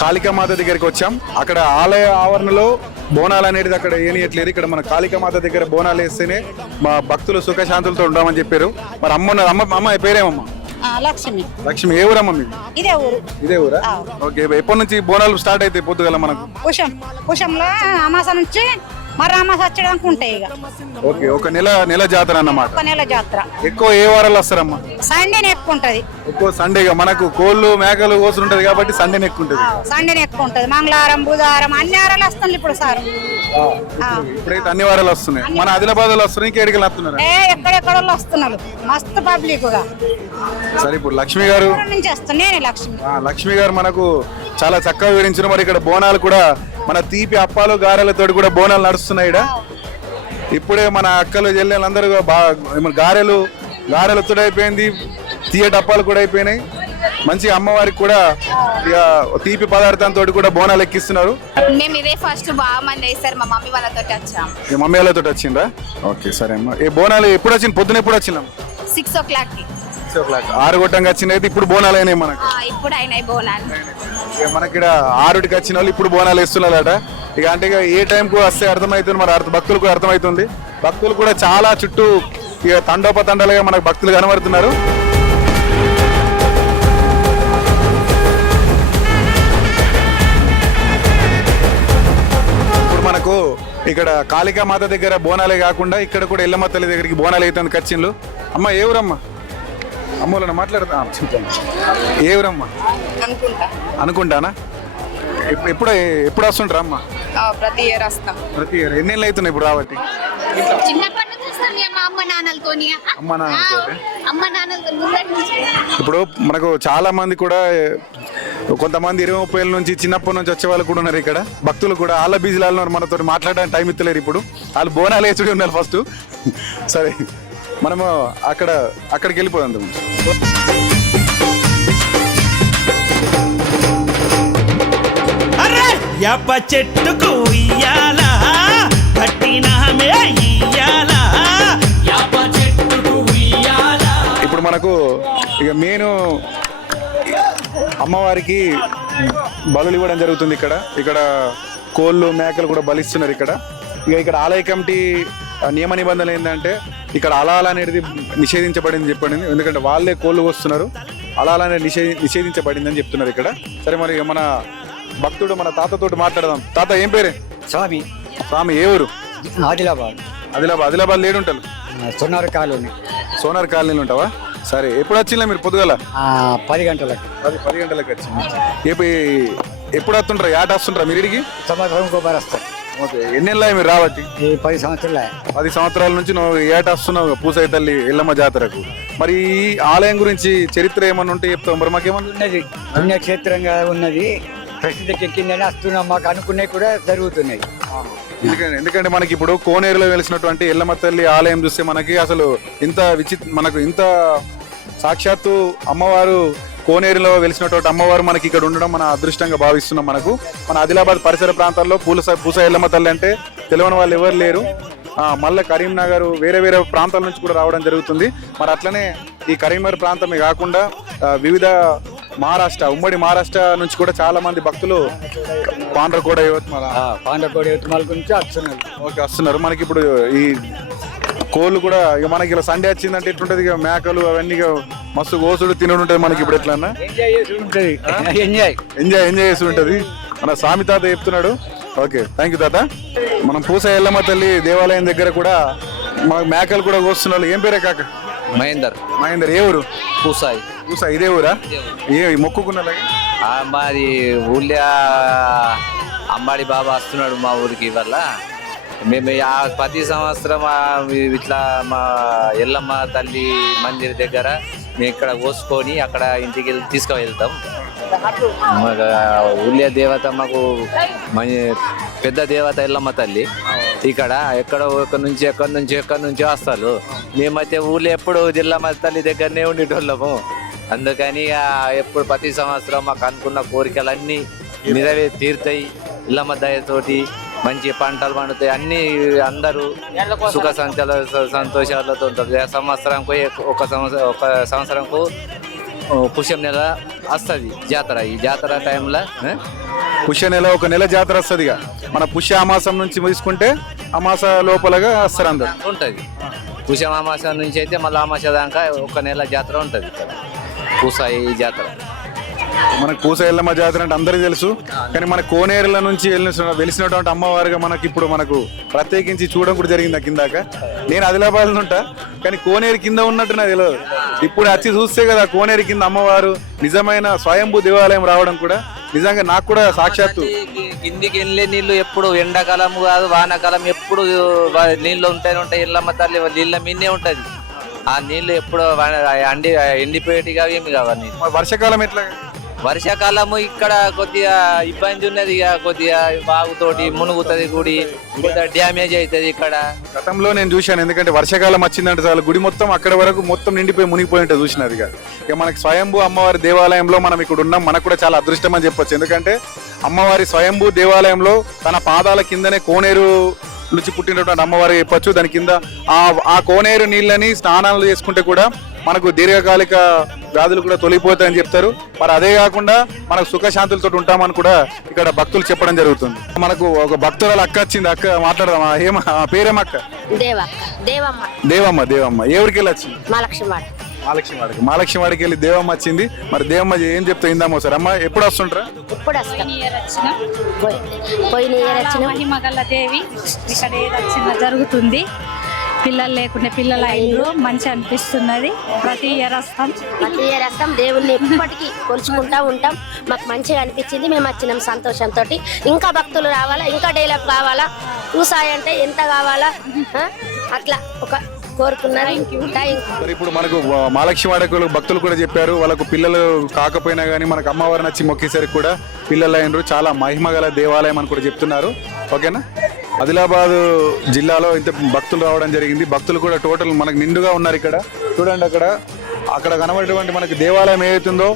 కాళికామాత దగ్గరికి వచ్చాం. అక్కడ ఆలయ ఆవరణలో బోనాలు అనేది అక్కడ ఏనియట్లేదు. ఇక్కడ మన కాళికామాత దగ్గర బోనాలు వేస్తేనే మా భక్తులు సుఖశాంతులతో ఉండమని చెప్పారు. మరి అమ్మ పేరేమమ్మా? లక్ష్మి. లక్ష్మి, ఏ ఊరమ్మ మీది? ఇదే ఊరు. ఇదే ఊరా? ఓకే, ఎప్పటి నుంచి బోనాలు స్టార్ట్ అయితే పొద్దుగల మనకు? పుషంలో అమాస నుంచి మరి అమాస వచ్చడానికి ఉంటాయి. ఇక ఓకే, ఒక నెల జాతర అన్నమాట. ఒక నెల జాతర. ఎక్కువ ఏ వారాలు వస్తారమ్మా? సండేనే ఎక్కువ ఉంటది. ఎక్కువ సండేగా మనకు కోళ్ళు మేకలు కోసులు ఉంటది కాబట్టి సండేనే ఎక్కువ ఉంటది. సండేనే ఎక్కువ ఉంటది. మంగళవారం, బుధవారం అన్ని వారాలు వస్తుంది ఇప్పుడు సార్. ఇప్పుడైతే అన్ని వారాలు వస్తున్నాయి. మన ఆదిలాబాద్ లో వస్తున్నాయి, ఇంకేడికి వస్తున్నారు? ఎక్కడెక్కడ వస్తున్నారు మస్తు పబ్లిక్ గా. సరే, ఇప్పుడు లక్ష్మి గారు నుంచి వస్తున్నాయి. లక్ష్మి గారు మనకు చాలా చక్కగా వివరించారు. మరి ఇక్కడ బోనాలు కూడా మన తీపి అప్పాలు గారెలతో కూడా బోనాలు నడుస్తున్నాయి. ఇప్పుడే మన అక్కలు చెల్లెలందరూ గారెలు తోడైపోయింది, తీయటి అప్పాలు కూడా అయిపోయినాయి. మంచి అమ్మవారికి కూడా ఇక తీపి పదార్థంతో కూడా బోనాలు ఎక్కిస్తున్నారు. మేము ఇదే ఫస్ట్ బాగా మంది వేస్తారు. మా మమ్మీ వాళ్ళతో వచ్చాం. మీ మమ్మీ వాళ్ళతో వచ్చిందా? ఓకే, సరే అమ్మా. ఈ బోనాలు ఎప్పుడు వచ్చింది? పొద్దున ఎప్పుడు వచ్చినాం? 6 o'clock 6 o'clock 6 గొట్టంగా వచ్చింది. అయితే ఇప్పుడు బోనాలు అయినాయి మనకు. ఇప్పుడు అయినాయి బోనాలు. మనకి ఇక్కడ 6కి వచ్చిన వాళ్ళు ఇప్పుడు బోనాలు వేస్తున్నారట. ఇక అంటే ఏ టైంకు వస్తే అర్థమవుతుంది, మరి భక్తులకు అర్థమవుతుంది. భక్తులు కూడా చాలా చుట్టూ ఇక తండోపతండాలుగా మనకు భక్తులు కనబడుతున్నారు. ఇప్పుడు మనకు ఇక్కడ కాళికామాత దగ్గర బోనాలే కాకుండా ఇక్కడ కూడా ఎల్లమ్మ తల్లి దగ్గరికి బోనాలు అవుతుంది కచ్చిన్లు. అమ్మ, ఏ ఊరమ్మా? అమ్మోళ్ళ మాట్లాడతా చెప్తాను. ఏ ఊరమ్మా? అనుకుంటానా? ఎప్పుడు వస్తుంటారా అమ్మ? ప్రతి ఇయర్ వస్తాం. ప్రతి ఇయర్. ఎన్ని ఏళ్ళు అవుతున్నాయి ఇప్పుడు రాబట్టి? చిన్నప్పటి నుంచి వస్తాం. అమ్మ నాన్నలతో. ఇప్పుడు మనకు చాలా మంది కూడా కొంతమంది 20-30 ఏళ్ళ నుంచి చిన్నప్పటి నుంచి వచ్చే వాళ్ళు కూడా ఉన్నారు ఇక్కడ. భక్తులు కూడా వాళ్ళ బీజీలలో మనతో మాట్లాడడానికి టైం ఇస్తలేరు. ఇప్పుడు వాళ్ళు బోనాలు వేసుడు ఉన్నారు ఫస్ట్. సరే, మనము అక్కడికి వెళ్ళిపోదాం. యాప చెట్టుకు ఉయ్యాల కట్టినామే ఇయ్యాల. యాప చెట్టుకు ఉయ్యాల. ఇప్పుడు మనకు ఇక మెయిన్ అమ్మవారికి బలులు ఇవ్వడం జరుగుతుంది. ఇక్కడ కోళ్ళు మేకలు కూడా బలిస్తున్నారు. ఇక్కడ ఆలయ కమిటీ నియమ నిబంధనలు ఏంటంటే ఇక్కడ అలాల అనేది నిషేధించబడింది చెప్పండి. ఎందుకంటే వాళ్ళే కోళ్ళు వస్తున్నారు, అలాల అనేది నిషేధించబడింది అని చెప్తున్నారు ఇక్కడ. సరే, మరి మన భక్తుడు మన తాతతోటి మాట్లాడదాం. తాత ఏం పేరే? స్వామి. స్వామి ఏ ఊరు? ఆదిలాబాద్. ఆదిలాబాద్ లేడుంటారు? సోనార్ కాలనీ. సోనార్ కాలనీలో ఉంటావా? సరే, ఎప్పుడు వచ్చిందా మీరు? పొద్దుగల 10 గంటలకు. 10 గంటలకు వచ్చింది. ఎప్పుడు వస్తుంటారా? ఏట వస్తుంటారా మీరు ఇడికి? సంవత్సరం కొబ్బరి వస్తారు. ఓకే, ఎన్నేళ్ళ మీరు రాబట్టి? 10 సంవత్సరాలు. 10 సంవత్సరాల నుంచి నువ్వు ఏట వస్తున్నావు పూసాయి తల్లి ఎల్లమ్మ జాతరకు. మరి ఈ ఆలయం గురించి చరిత్ర ఏమన్నా ఉంటే చెప్తావు మరి మాకేమన్నా? ఉన్నది పుణ్యక్షేత్రంగా ఉన్నది, ప్రసిద్ధికి ఎక్కిందని వస్తున్నాం, మాకు అనుకునేవి కూడా జరుగుతున్నాయి. ఎందుకంటే మనకి ఇప్పుడు కోనేరులో వెలిసినటువంటి ఎల్లమ్మ తల్లి ఆలయం చూస్తే మనకి అసలు ఇంత సాక్షాత్తు అమ్మవారు కోనేరులో వెలిసినటువంటి అమ్మవారు మనకి ఇక్కడ ఉండడం మన అదృష్టంగా భావిస్తున్నాం. మన ఆదిలాబాద్ పరిసర ప్రాంతాల్లో పూస ఎల్లమ్మ తల్లి అంటే తెలియని వాళ్ళు ఎవరు లేరు. మళ్ళీ కరీంనగర్ వేరే ప్రాంతాల నుంచి కూడా రావడం జరుగుతుంది. మరి అట్లనే ఈ కరీంనగర్ ప్రాంతమే కాకుండా వివిధ ఉమ్మడి మహారాష్ట్ర నుంచి కూడా చాలా మంది భక్తులు పాండ్రకోడ యవత్మాల గురించి వస్తున్నారు. మనకి ఇప్పుడు ఈ కోళ్ళు కూడా ఇక మనకి ఇలా సండే వచ్చిందంటే ఎట్లుంటది, ఇక మేకలు అవన్నీ మస్తు కోసుడు తినడు ఉంటుంది మనకి. ఇప్పుడు ఎట్లా ఎంజాయ్ చేసి ఉంటది. మన స్వామి తాత చెప్తున్నాడు. ఓకే, థ్యాంక్ యూ తాత. మనం పూస ఎల్లమ్మ తల్లి దేవాలయం దగ్గర కూడా మేకలు కూడా కోస్తున్నారు. ఏం పేరే కాక? మహేందర్. ఏ ఊరు? పూస. ఇదే ఊరా? మొక్కుకున్నా మాది ఊళ్ళో అంబాడి బాబా వస్తున్నాడు మా ఊరికి. వల్ల మేము ప్రతి సంవత్సరం ఇట్లా మా ఎల్లమ్మ తల్లి మందిర్ దగ్గర మేము ఇక్కడ కోసుకొని అక్కడ ఇంటికి వెళ్ళి తీసుకువెళ్తాం. ఊళ్ళో దేవత మాకు పెద్ద దేవత ఎల్లమ్మ తల్లి. ఇక్కడ ఎక్కడి నుంచి వస్తారు. మేమైతే ఊళ్ళో ఎప్పుడు ఎల్లమ్మ తల్లి దగ్గరనే ఉండేటోళ్ళము. అందుకని ఎప్పుడు ప్రతి సంవత్సరం మాకు అనుకున్న కోరికలన్నీ తీరుతాయి. ఇళ్ళమ్మ దయతోటి మంచి పంటలు పండుతాయి. అన్ని అందరూ సుఖ సంతోషాలతో ఉంటారు. ఒక సంవత్సరంకు పుష్యం నెల వస్తుంది జాతర. ఈ జాతర టైంలో పుష్య నెల ఒక నెల జాతర వస్తుంది. మన పుష్య అమాసం నుంచి తీసుకుంటే అమాస లోపలగా వస్తారు అందరు ఉంటుంది. పుష్య అమాస నుంచి అయితే మళ్ళీ అమాస దాకా ఒక నెల జాతర ఉంటుంది. పూసాయి జాతర మనకు పూస ఎల్లమ్మ జాతర అంటే అందరికీ తెలుసు. కానీ మన కోనేరుల నుంచి వెలిసినటువంటి అమ్మవారుగా మనకు ప్రత్యేకించి చూడడం కూడా జరిగింది. కిందాక నేను ఆదిలాబాద్ ఉంటా, కానీ కోనేరు కింద ఉన్నట్టు నాకు తెలియదు. ఇప్పుడు వచ్చి చూస్తే కదా కోనేరు కింద అమ్మవారు నిజమైన స్వయంభూ దేవాలయం రావడం కూడా నిజంగా నాకు కూడా సాక్షాత్తు. కిందికి వెళ్ళే నీళ్లు ఎప్పుడు ఎండాకాలం కాదు వానాకాలం ఎప్పుడు నీళ్లు ఉంటాయి. ఎల్లమ్మ తల్లి నీళ్ళ మీదే ఉంటది. ఆ నీళ్లు ఎప్పుడు ఎండిపోయేటిగా ఏమి కావాలి. వర్షాకాలం ఎట్లా? వర్షాకాలము ఇక్కడ కొద్దిగా ఇబ్బంది ఉన్నది. కొద్దిగా బాగుతోటి మునుగుతుంది, గుడి కొద్దిగా డ్యామేజ్ అవుతుంది. ఇక్కడ గతంలో నేను చూశాను. ఎందుకంటే వర్షాకాలం వచ్చిందంటే చాలు గుడి మొత్తం అక్కడ వరకు మొత్తం నిండిపోయి మునిగిపోయి ఉంటుంది చూసినది. ఇక మనకి స్వయంభూ అమ్మవారి దేవాలయంలో మనం ఇక్కడ ఉన్నాం. మనకు కూడా చాలా అదృష్టం అని చెప్పొచ్చు. ఎందుకంటే అమ్మవారి స్వయంభూ దేవాలయంలో తన పాదాల కిందనే కోనేరు నుంచి పుట్టినటువంటి అమ్మవారు చెప్పొచ్చు. దాని కింద ఆ కోనేరు నీళ్ళని స్నానాలు చేసుకుంటే కూడా మనకు దీర్ఘకాలిక వ్యాధులు కూడా తొలగిపోతాయని చెప్తారు. మరి అదే కాకుండా మనకు సుఖశాంతులతో ఉంటామని కూడా ఇక్కడ భక్తులు చెప్పడం జరుగుతుంది. మనకు ఒక భక్తురాలు అక్క వచ్చింది. అక్క మాట్లాడదాం. పేరేమక్క? దేవమ్మ. ఏ ఊరికి వెళ్ళి వచ్చింది? మాలక్ష్మివాడికి వెళ్ళి దేవమ్మ వచ్చింది. మరి దేవమ్మ ఏం చెప్తా ఇందామో సార్. అమ్మ ఎప్పుడు వస్తుంటారా? మహిమగల్ల దేవి ఇక్కడ ఏదొచ్చినా జరుగుతుంది. పిల్లలు లేకుండా పిల్లలు అయినరు మంచి అనిపిస్తున్నది. ప్రతి ఇయర్ వస్తాం దేవుణ్ణి ఎప్పటికీ కొలుచుకుంటా ఉంటాం. మాకు మంచిగా అనిపించింది. మేము వచ్చినాం సంతోషంతో. ఇంకా భక్తులు రావాలా, ఇంకా డెవలప్ కావాలా. పూసాయి అంటే ఎంత కావాలా అట్లా ఒక కోరుకున్నారు. ఇప్పుడు మనకు మహాలక్ష్మి భక్తులు కూడా చెప్పారు. వాళ్ళకు పిల్లలు కాకపోయినా కానీ మనకు అమ్మవారిని వచ్చి మొక్కేసరికి కూడా పిల్లలు అయినరు. చాలా మహిమగల దేవాలయం అని కూడా చెప్తున్నారు. ఓకేనా? ఆదిలాబాద్ జిల్లాలో ఇంత భక్తులు రావడం జరిగింది. భక్తులు కూడా టోటల్ మనకు నిండుగా ఉన్నారు. ఇక్కడ చూడండి, అక్కడ కనబడేటువంటి మనకి దేవాలయం ఏదైతుందో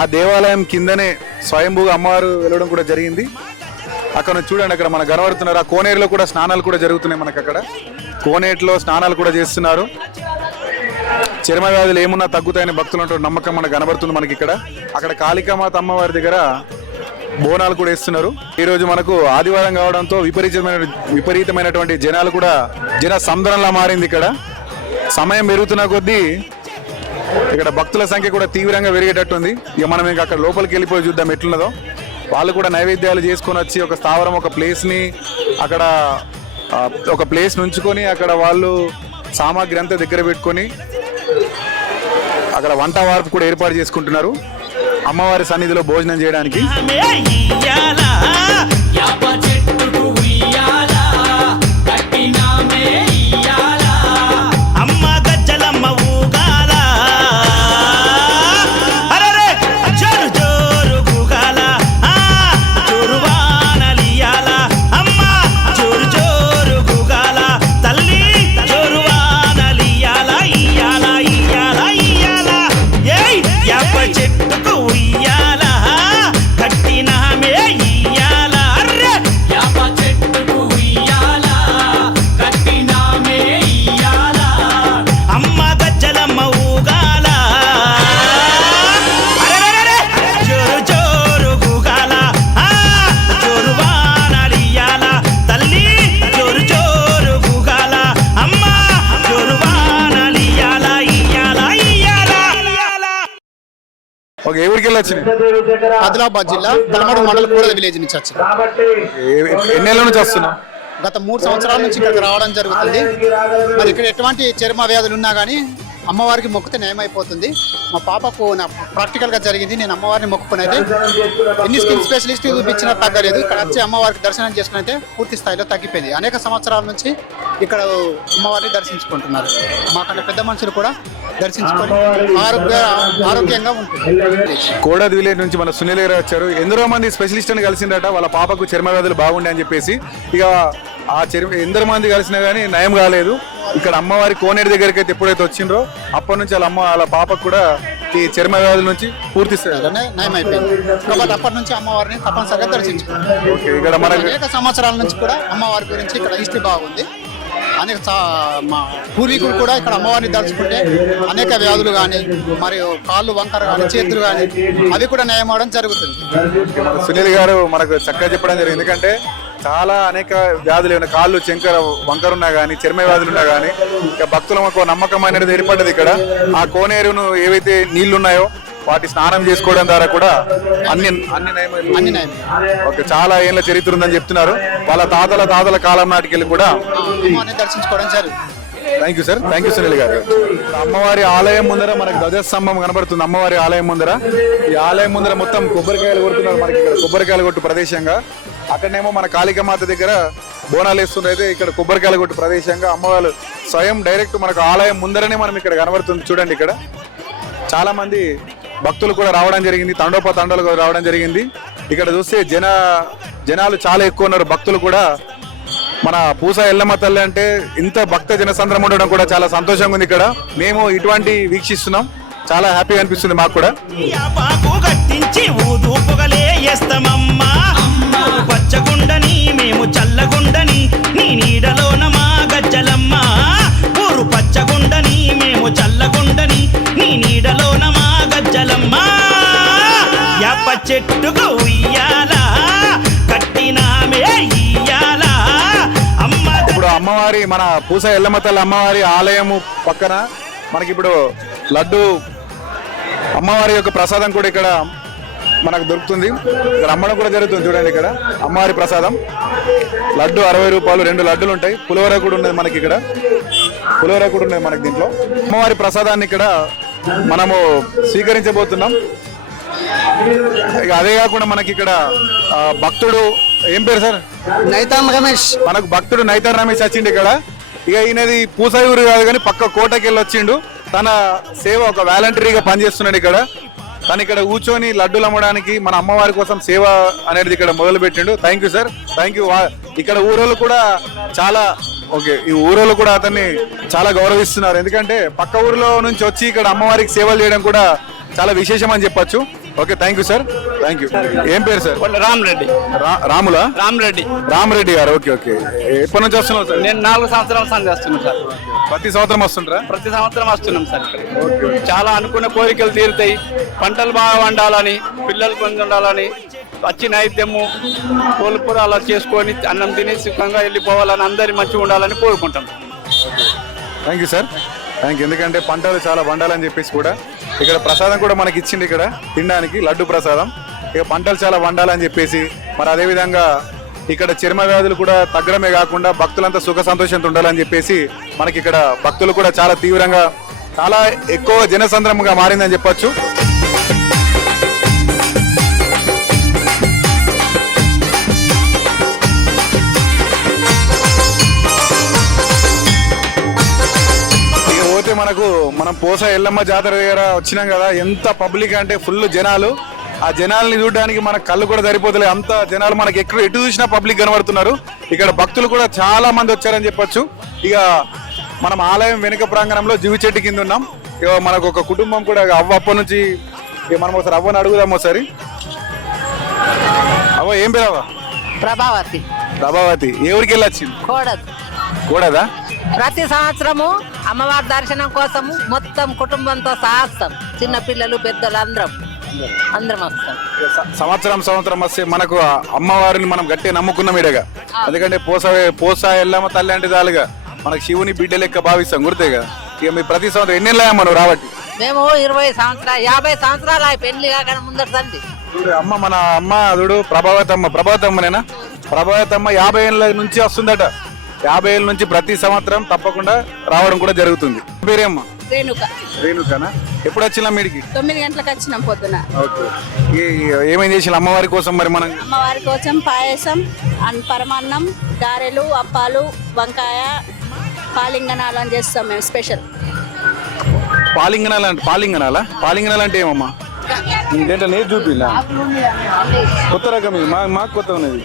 ఆ దేవాలయం కిందనే స్వయంభూగా అమ్మవారు వెళ్ళడం కూడా జరిగింది. అక్కడ చూడండి, అక్కడ మనకు కనబడుతున్నారు. ఆ కోనేరులో కూడా స్నానాలు కూడా జరుగుతున్నాయి. మనకు అక్కడ కోనేటిలో స్నానాలు కూడా చేస్తున్నారు. చర్మ వ్యాధులు ఏమున్నా తగ్గుతాయని భక్తులు అంటూ నమ్మకం మనకు కనబడుతుంది మనకి ఇక్కడ. అక్కడ కాళికామాత అమ్మవారి దగ్గర బోనాలు కూడా వేస్తున్నారు. ఈ రోజు మనకు ఆదివారం కావడంతో విపరీతమైనటువంటి జనాలు కూడా జన సందరంలా మారింది. ఇక్కడ సమయం పెరుగుతున్న కొద్దీ ఇక్కడ భక్తుల సంఖ్య కూడా తీవ్రంగా పెరిగేటట్టుంది. ఇక మనం ఇంకా అక్కడ లోపలికి వెళ్ళిపోయి చూద్దాం ఎట్లున్నదో. వాళ్ళు కూడా నైవేద్యాలు చేసుకొని వచ్చి ఒక స్థావరం, ఒక ప్లేస్ని అక్కడ ఒక ప్లేస్ నుంచుకొని అక్కడ వాళ్ళు సామాగ్రి అంతా దగ్గర పెట్టుకొని అక్కడ వంట వార్పు కూడా ఏర్పాటు చేసుకుంటున్నారు అమ్మవారి సన్నిధిలో భోజనం చేయడానికి. ఓకే, ఎవరికి వెళ్ళొచ్చింది? ఆదిలాబాద్ జిల్లా తలమడు మండల కూడద విలేజ్ నుంచి వచ్చింది. ఎన్నేళ్ళ నుంచి వస్తున్నా? గత 3 సంవత్సరాల నుంచి ఇక్కడికి రావడం జరుగుతుంది. మరి ఇక్కడ ఎటువంటి చర్మ వ్యాధులు ఉన్నా కానీ అమ్మవారికి మొక్కితే నయమైపోతుంది. మా పాపకు ప్రాక్టికల్గా జరిగింది. నేను అమ్మవారిని మొక్కుకునేది ఎన్ని స్కిన్ స్పెషలిస్ట్ చూపించినా తగ్గలేదు. ఇక్కడ వచ్చి అమ్మవారికి దర్శనం చేసుకునైతే పూర్తి స్థాయిలో తగ్గిపోయింది. అనేక సంవత్సరాల నుంచి ఇక్కడ అమ్మవారిని దర్శించుకుంటున్నారు. మాకంటే పెద్ద మనుషులు కూడా దర్శించుకొని ఆరోగ్యంగా ఉంటుంది. కోడద్ విలేజ్ నుంచి మన సునీల్ గారు వచ్చారు. ఎందరో మంది స్పెషలిస్ట్ అని కలిసిందట వాళ్ళ పాపకు చర్మ వ్యాధులు బాగుండే అని చెప్పేసి. ఇక ఆ ఎందరో మంది కలిసినా కానీ నయం కాలేదు. ఇక్కడ అమ్మవారి కోనేరు దగ్గరికి అయితే ఎప్పుడైతే వచ్చిండ్రో అప్పటి నుంచి వాళ్ళ పాపకు కూడా ఈ చర్మ వ్యాధుల నుంచి పూర్తి నయం అయిపోయింది. కాబట్టి అప్పటి నుంచి అమ్మవారిని తప్పనిసరిగా దర్శించుకుంటాం. ఇక్కడ మనకు అనేక సంవత్సరాల నుంచి కూడా అమ్మవారి గురించి ఇక్కడ హిస్టరీ బాగుంది. అనేక మా పూర్వీకులు కూడా ఇక్కడ అమ్మవారిని దర్శించుకుంటే అనేక వ్యాధులు కానీ మరియు కాళ్ళు వంకర కానీ చేతులు కానీ అవి కూడా నయం అవడం జరుగుతుంది. సునీల్ గారు మనకు చక్కగా చెప్పడం జరిగింది. ఎందుకంటే చాలా అనేక వ్యాధులు ఏమైనా కాళ్ళు చెంకర వంకర ఉన్నా కానీ చర్మ వ్యాధులు ఉన్నా కానీ ఇక భక్తులకు నమ్మకం అనేది ఏర్పడ్డది. ఇక్కడ ఆ కోనేరును ఏవైతే నీళ్లు ఉన్నాయో వాటి స్నానం చేసుకోవడం ద్వారా కూడా అన్ని ఓకే చాలా ఏళ్ళ చరిత్ర ఉందని చెప్తున్నారు. వాళ్ళ తాతల కాలం నాటికి వెళ్ళి కూడా దర్శించుకోవడం జరుగుతుంది. Thank you sir. Thank you Sunil గారు. అమ్మవారి ఆలయం ముందర మనకి ధ్వజస్తంభం కనబడుతుంది. అమ్మవారి ఆలయం ముందర ఈ ఆలయం ముందర మొత్తం కొబ్బరికాయలు కొడుతున్నారు. మనకి ఇక్కడ కొబ్బరికాయలు కొట్టు ప్రదేశంగా, అక్కడనేమో మన కాళికామాత దగ్గర బోనాలు వేస్తున్నారు. అయితే ఇక్కడ కొబ్బరికాయలు కొట్టు ప్రదేశంగా అమ్మవారు స్వయం డైరెక్ట్ మనకు ఆలయం ముందరనే మనం ఇక్కడ కనబడుతుంది. చూడండి, ఇక్కడ చాలా మంది భక్తులు కూడా రావడం జరిగింది. తండోపతండాలు రావడం జరిగింది. ఇక్కడ చూస్తే జనాలు చాలా ఎక్కువ ఉన్నారు. భక్తులు కూడా మన పూసా ఎల్లమ్మ తల్లి అంటే ఇంత భక్త జనసంద్రం ఉండడం కూడా చాలా సంతోషంగా ఉంది. ఇక్కడ మేము ఇటువంటి వీక్షిస్తున్నాం. చాలా హ్యాపీగా అనిపిస్తుంది మాకు కూడా. పచ్చగుండని మేము చల్లగుండని నీ నీడలోన మా గజ్జలమ్మ. ఊరు పచ్చగుండని మేము చల్లగుండని నీ నీడలోన మా గజ్జలమ్మ. యాప చెట్టుకు ఉయ్యాలా కట్టినామే ఇయ్యాలా. ఇప్పుడు అమ్మవారి మన పూసా ఎల్లమ్మ తల్లి అమ్మవారి ఆలయము పక్కన మనకి ఇప్పుడు లడ్డు అమ్మవారి యొక్క ప్రసాదం కూడా ఇక్కడ మనకు దొరుకుతుంది. ఇక్కడ అమ్మడం కూడా జరుగుతుంది. చూడండి, ఇక్కడ అమ్మవారి ప్రసాదం లడ్డు 60 రూపాయలు. 2 లడ్డులు ఉంటాయి. పులిహోర కూడా ఉన్నది మనకి ఇక్కడ. పులిహోర కూడా ఉన్నది మనకి దీంట్లో. అమ్మవారి ప్రసాదాన్ని ఇక్కడ మనము స్వీకరించబోతున్నాం. ఇక అదే కాకుండా మనకి ఇక్కడ భక్తుడు ఏం పేరు సార్? నైతాన్ రమేష్. మనకు భక్తుడు నైతాన్ రమేష్ వచ్చిండు ఇక్కడ. ఇక ఈయనది పూసాయూరు కాదు కానీ పక్క కోటకి వెళ్ళి వచ్చిండు. తన సేవ ఒక వాలంటరీగా పనిచేస్తున్నాడు ఇక్కడ. తను ఇక్కడ కూర్చొని లడ్డూలు అమ్మడానికి మన అమ్మవారి కోసం సేవ అనేది ఇక్కడ మొదలు పెట్టిండు. Thank you sir. Thank you. ఇక్కడ ఊరోళ్ళు కూడా చాలా ఈ ఊరోళ్ళు కూడా అతన్ని చాలా గౌరవిస్తున్నారు. ఎందుకంటే పక్క ఊరిలో నుంచి వచ్చి ఇక్కడ అమ్మవారికి సేవలు చేయడం కూడా చాలా విశేషం అని చెప్పొచ్చు. Okay, thank you sir, thank you. ఏం పేరు సార్? రామరెడ్డి. రాములా? రామరెడ్డి. రామరెడ్డి గారు. Okay okay. ఎప్పటి నుంచి వస్తున్నావు సార్? నేను 4 సంవత్సరాల సంది వస్తున్నాను సార్. ప్రతి సంవత్సరం వస్తుంటారా? ప్రతి సంవత్సరం వస్తున్నాం సార్. చాలా అనుకున్న కోరికలు తీరుతాయి. పంటలు బాగా వండాలని, పిల్లలు పొంది ఉండాలని, వచ్చి నైవేద్యము కోలుపురాలు చేసుకొని అన్నం తిని సుఖంగా వెళ్ళిపోవాలని, అందరి మంచిగా ఉండాలని కోరుకుంటాం. Thank you sir, thank you. ఎందుకంటే పంటలు చాలా వండాలని చెప్పేసి కూడా ఇక్కడ ప్రసాదం కూడా మనకి ఇచ్చింది ఇక్కడ తినడానికి, లడ్డు ప్రసాదం. ఇక పంటలు చాలా వండాలని చెప్పేసి మరి అదేవిధంగా ఇక్కడ చర్మ వ్యాధులు కూడా తగ్గడమే కాకుండా భక్తులంతా సుఖ సంతోషంతో ఉండాలని చెప్పేసి మనకి ఇక్కడ భక్తులు కూడా చాలా తీవ్రంగా, చాలా ఎక్కువ జనసంద్రంగా మారిందని చెప్పొచ్చు. మనకు మనం పోసా ఎల్లమ్మ జాతర దగ్గర వచ్చినాం కదా, ఎంత పబ్లిక్ అంటే ఫుల్ జనాలు. ఆ జనాల్ని చూడడానికి మన కళ్ళు కూడా సరిపోతలే, అంత జనాలు మనకి ఎటు చూసినా పబ్లిక్ కనబడుతున్నారు. ఇక్కడ భక్తులు కూడా చాలా మంది వచ్చారని చెప్పొచ్చు. ఇక మనం ఆలయం వెనుక ప్రాంగణంలో జీవి చెట్టు కింద ఉన్నాం. ఇక మనకు ఒక కుటుంబం కూడా అప్ప నుంచి ఇక మనం ఒకసారి అవ్వని అడుగుదాం. ఒకసారి అవ్వ, ఏం పేరు అవ్వ? ప్రభావతి. ప్రభావతి, ఏ ఊరికి వెళ్ళి వచ్చింది? కూడదా? ప్రతి సంవత్సరము అమ్మవారి దర్శనం కోసము మొత్తం కుటుంబంతో సాహసం, చిన్నపిల్లలు పెద్దలు అందరం వస్తాం. సంవత్సరం వస్తే మనకు అమ్మవారిని మనం గట్టిగా నమ్ముకున్నాం ఇడగా. ఎందుకంటే పోసా ఎల్లమ్మ తల్లి అంటే దాలుగా మనకు శివుని బిడ్డ లెక్క భావిస్తాం, గుర్తేగా. ఇక మీ ప్రతి సంవత్సరం ఎన్నెళ్ళాయమ్మ నువ్వు రాబట్టి? మేము 20 సంవత్సరాలు 50 సంవత్సరాలు పెళ్లి కాక ముందర తండ్రి. అమ్మ, మన అమ్మ అదుడు ప్రభావతమ్మనేనా? ప్రభావతమ్మ 50 ఏళ్ళ నుంచి వస్తుందట. 50 ఏళ్ళ నుంచి ప్రతి సంవత్సరం తప్పకుండా రావడం కూడా జరుగుతుంది. పేరేమ్మా? రేణుకనా? ఎప్పుడు వచ్చినా మీడికి? 9 గంటలకు వచ్చినాం పొద్దున. ఓకే. ఏమేం చేసిన అమ్మవారి కోసం? మరి మనం అమ్మవారి కోసం పాయసం, పరమాన్నం, గారెలు, అప్పాలు, వంకాయ, పాలింగనాలు అని చేస్తాం మేము స్పెషల్. పాలింగనాలు అంటే ఏమమ్మా? ఏంటంటే నేను చూపిలా, కొత్త రకం ఇది, మాకు కొత్త ఉన్నది.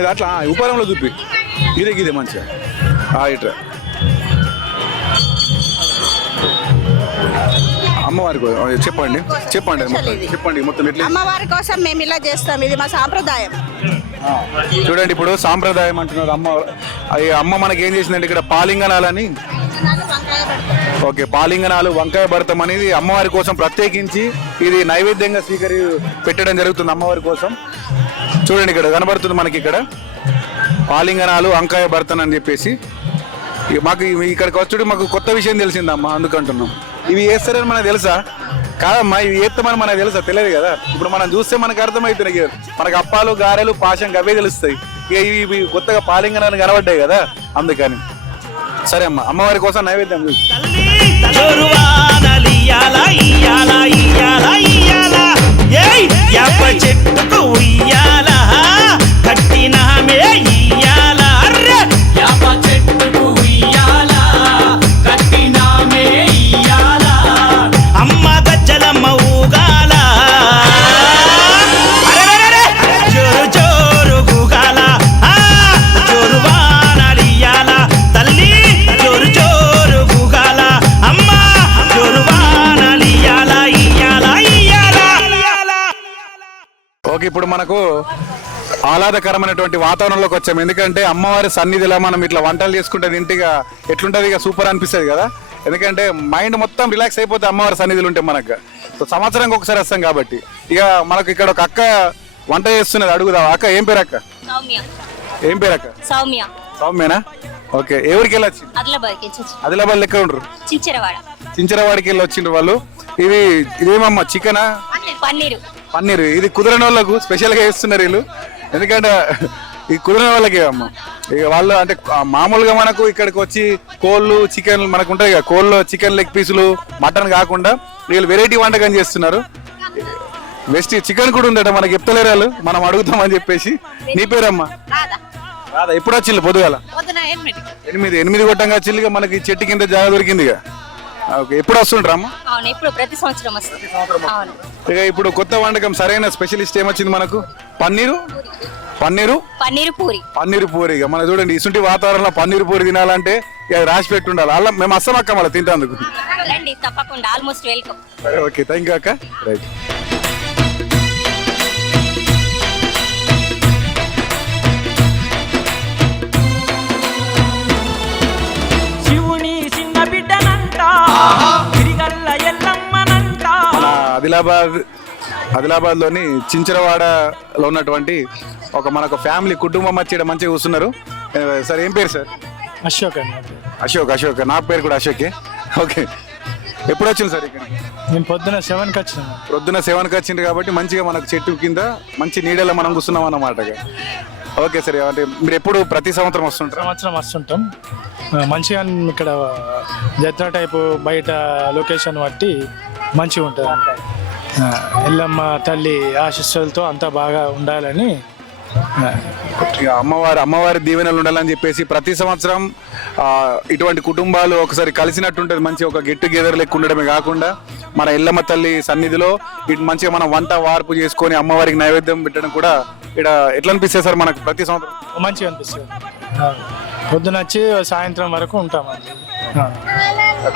ఇది అట్లా ఉపారంలో చూపి, ఇదే మంచిగా ఇట్లా. అమ్మవారి చెప్పండి మొత్తం ఎట్లా. అమ్మవారి కోసం మేము ఇలా చేస్తాం, ఇది మా సాంప్రదాయం. చూడండి, ఇప్పుడు సాంప్రదాయం అంటున్నారు. అమ్మ మనకి ఏం చేసిందంటే ఇక్కడ పాలింగనాలని, ఓకే, పాలింగనాలు, వంకాయ భర్తం అనేది అమ్మవారి కోసం ప్రత్యేకించి ఇది నైవేద్యంగా పెట్టడం జరుగుతుంది అమ్మవారి కోసం. చూడండి, ఇక్కడ కనబడుతుంది మనకి ఇక్కడ పాలింగనాలు, వంకాయ భర్తన్ అని చెప్పేసి. మాకు ఇక్కడికి వచ్చి మాకు కొత్త విషయం తెలిసిందమ్మా, అందుకంటున్నాం. ఇవి వేస్తారని మనకు తెలుసా? కాదమ్మా, ఇవి వేస్తామని మనకు తెలుసా? తెలియదు కదా. ఇప్పుడు మనం చూస్తే మనకు అర్థమవుతున్నాయి, మనకు అప్పాలు, గారెలు, పాశం అవే తెలుస్తాయి. ఇక ఇవి కొత్తగా పాలింగనాలు కనబడ్డాయి కదా, అందుకని. సరే అమ్మా, అమ్మవారి కోసం నైవేద్యం చూసి చెట్టుకు ఉయ్యాల కట్టినామే ఇయ్యాల, యాప చెట్టుకు ఉయ్యాల కట్టినామే ఇయ్యాల, అమ్మ గజ్జలమ్మ ఊగాల, జోరు జోరు గుగాల, జోరు వానలియాల, తల్లి జోరు జోరు గుగాల, అమ్మ జోరు వానలియాల, ఇయ్యాల ఇయ్యాల. ఓకే, ఇప్పుడు మనకు ఆహ్లాదకరమైనటువంటి వాతావరణంలోకి వచ్చాము. ఎందుకంటే అమ్మవారి సన్నిధిలో మనం ఇట్లా వంటలు చేసుకుంటే ఇంటిగా ఎట్లుంటుంది, ఇక సూపర్ అనిపిస్తుంది కదా. ఎందుకంటే మైండ్ మొత్తం రిలాక్స్ అయిపోతే అమ్మవారి సన్నిధిలో ఉంటే మనకు. సంవత్సరానికి ఒకసారి వస్తాం కాబట్టి. ఇక మనకు ఇక్కడ ఒక అక్క వంట చేస్తున్నది, అడుగుదాం. అక్క, ఏం పేరు అక్క? ఏం పేరు అక్క? సౌమ్యనా? ఓకే. ఎవరికి వెళ్ళొచ్చు? ఆదిలాబాద్ లెక్క ఉండరు, చించరవాడికి వెళ్ళి వచ్చిండ్రు వాళ్ళు. ఇదేమమ్మా, చికెనా? పన్నీరు. ఇది కుదిరిన వాళ్ళకు స్పెషల్గా వేస్తున్నారు వీళ్ళు. ఎందుకంటే ఈ కుదిరిన వాళ్ళకి అమ్మ, ఇక వాళ్ళు అంటే మామూలుగా మనకు ఇక్కడికి వచ్చి కోళ్ళు, చికెన్ మనకు ఉంటాయి కదా, కోళ్ళు, చికెన్ లెగ్ పీసులు, మటన్ కాకుండా వీళ్ళు వెరైటీ వంటకం చేస్తున్నారు. వెస్ట్ చికెన్ కూడా ఉందట, మనకి చెప్తలేరు వాళ్ళు, మనం అడుగుతామని చెప్పేసి. నీ పేరమ్మా? రాదా. ఎప్పుడు వచ్చింది? పొద్దుగాల 8 కొట్టంగా వచ్చిందిగా. మనకి చెట్టు కింద జాగా దొరికిందిగా. ఓకే. ఎప్పుడు వస్తుంటారా అమ్మ? ప్రతి సంవత్సరం. ఇక ఇప్పుడు కొత్త వంటకం, సరైన స్పెషలిస్ట్ ఏమొచ్చింది మనకు? పన్నీరు పూరి. ఇక మనం చూడండి, ఇసుంటి వాతావరణంలో పన్నీరు పూరి తినాలంటే ఇక రాసి పెట్టి ఉండాలి. అలా మేము అస్సలు అక్క మళ్ళీ తింటాందుకు. రండి తప్పకుండా almost welcome. Okay, thank you అక్క. రైట్. శివుని చిన్న బిడ్డనంట తిరిగల్ల ఎల్లమ్మనంట. మన ఆదిలాబాద్లోని చించరవాడలో ఉన్నటువంటి మనకు ఫ్యామిలీ కుటుంబం వచ్చి ఈడ మంచిగా కూర్చున్నారు. సార్ ఏం పేరు సార్? అశోక్ అండి. అశోక్. నా పేరు కూడా అశోకే. ఓకే, ఎప్పుడు వచ్చింది సార్ ఇక్కడ? నేను పొద్దున 7కి వచ్చినాను. పొద్దున 7కి వచ్చింది కాబట్టి మంచిగా మనకు చెట్టు కింద మంచి నీడలో మనం కూర్చున్నాం అన్నమాట. ఓకే సార్, అంటే మీరు ఎప్పుడు ప్రతి సంవత్సరం వస్తుంటారు? సంవత్సరం వస్తుంటాం. మంచిగా ఇక్కడ జత్ర టైపు బయట లొకేషన్ బట్టి మంచిగా ఉంటుంది. ఎల్లమ్మ తల్లి ఆశీస్సులతో అంతా బాగా ఉండాలని అమ్మవారి దీవెనలు ఉండాలని చెప్పేసి ప్రతి సంవత్సరం ఇటువంటి కుటుంబాలు ఒకసారి కలిసినట్టుంటుంది. మంచి ఒక గెట్ టుగెదర్ లెక్క ఉండడమే కాకుండా మన ఎల్లమ్మ తల్లి సన్నిధిలో ఇటు మంచిగా మనం వంట వార్పు చేసుకొని అమ్మవారికి నైవేద్యం పెట్టడం కూడా ఇక్కడ ఎట్లా అనిపిస్తుంది సార్ మనకు ప్రతి సంవత్సరం? మంచిగా అనిపిస్తుంది. పొద్దున వచ్చి సాయంత్రం వరకు ఉంటామండి.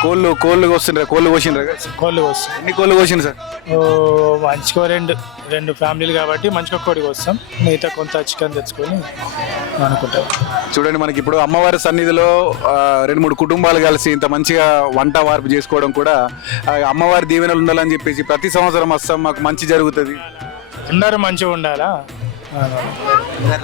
కోళ్ళు వస్తుండ్రా? కోళ్ళు కోసిండ్రా? కోళ్ళు వస్తాయి. ఎన్ని కోళ్ళు కోసిండ్రు సార్? మంచిగా రెండు ఫ్యామిలీలు కాబట్టి మంచిగా కోడికి వస్తాం. మిగతా కొంత చికెన్ తెచ్చుకొని అనుకుంటాం. చూడండి, మనకి ఇప్పుడు అమ్మవారి సన్నిధిలో 2-3 కుటుంబాలు కలిసి ఇంత మంచిగా వంట వార్పు చేసుకోవడం కూడా అమ్మవారి దీవెనలు ఉండాలని చెప్పేసి ప్రతి సంవత్సరం వస్తాం. మాకు మంచి జరుగుతుంది. అందరూ మంచిగా ఉండాలా,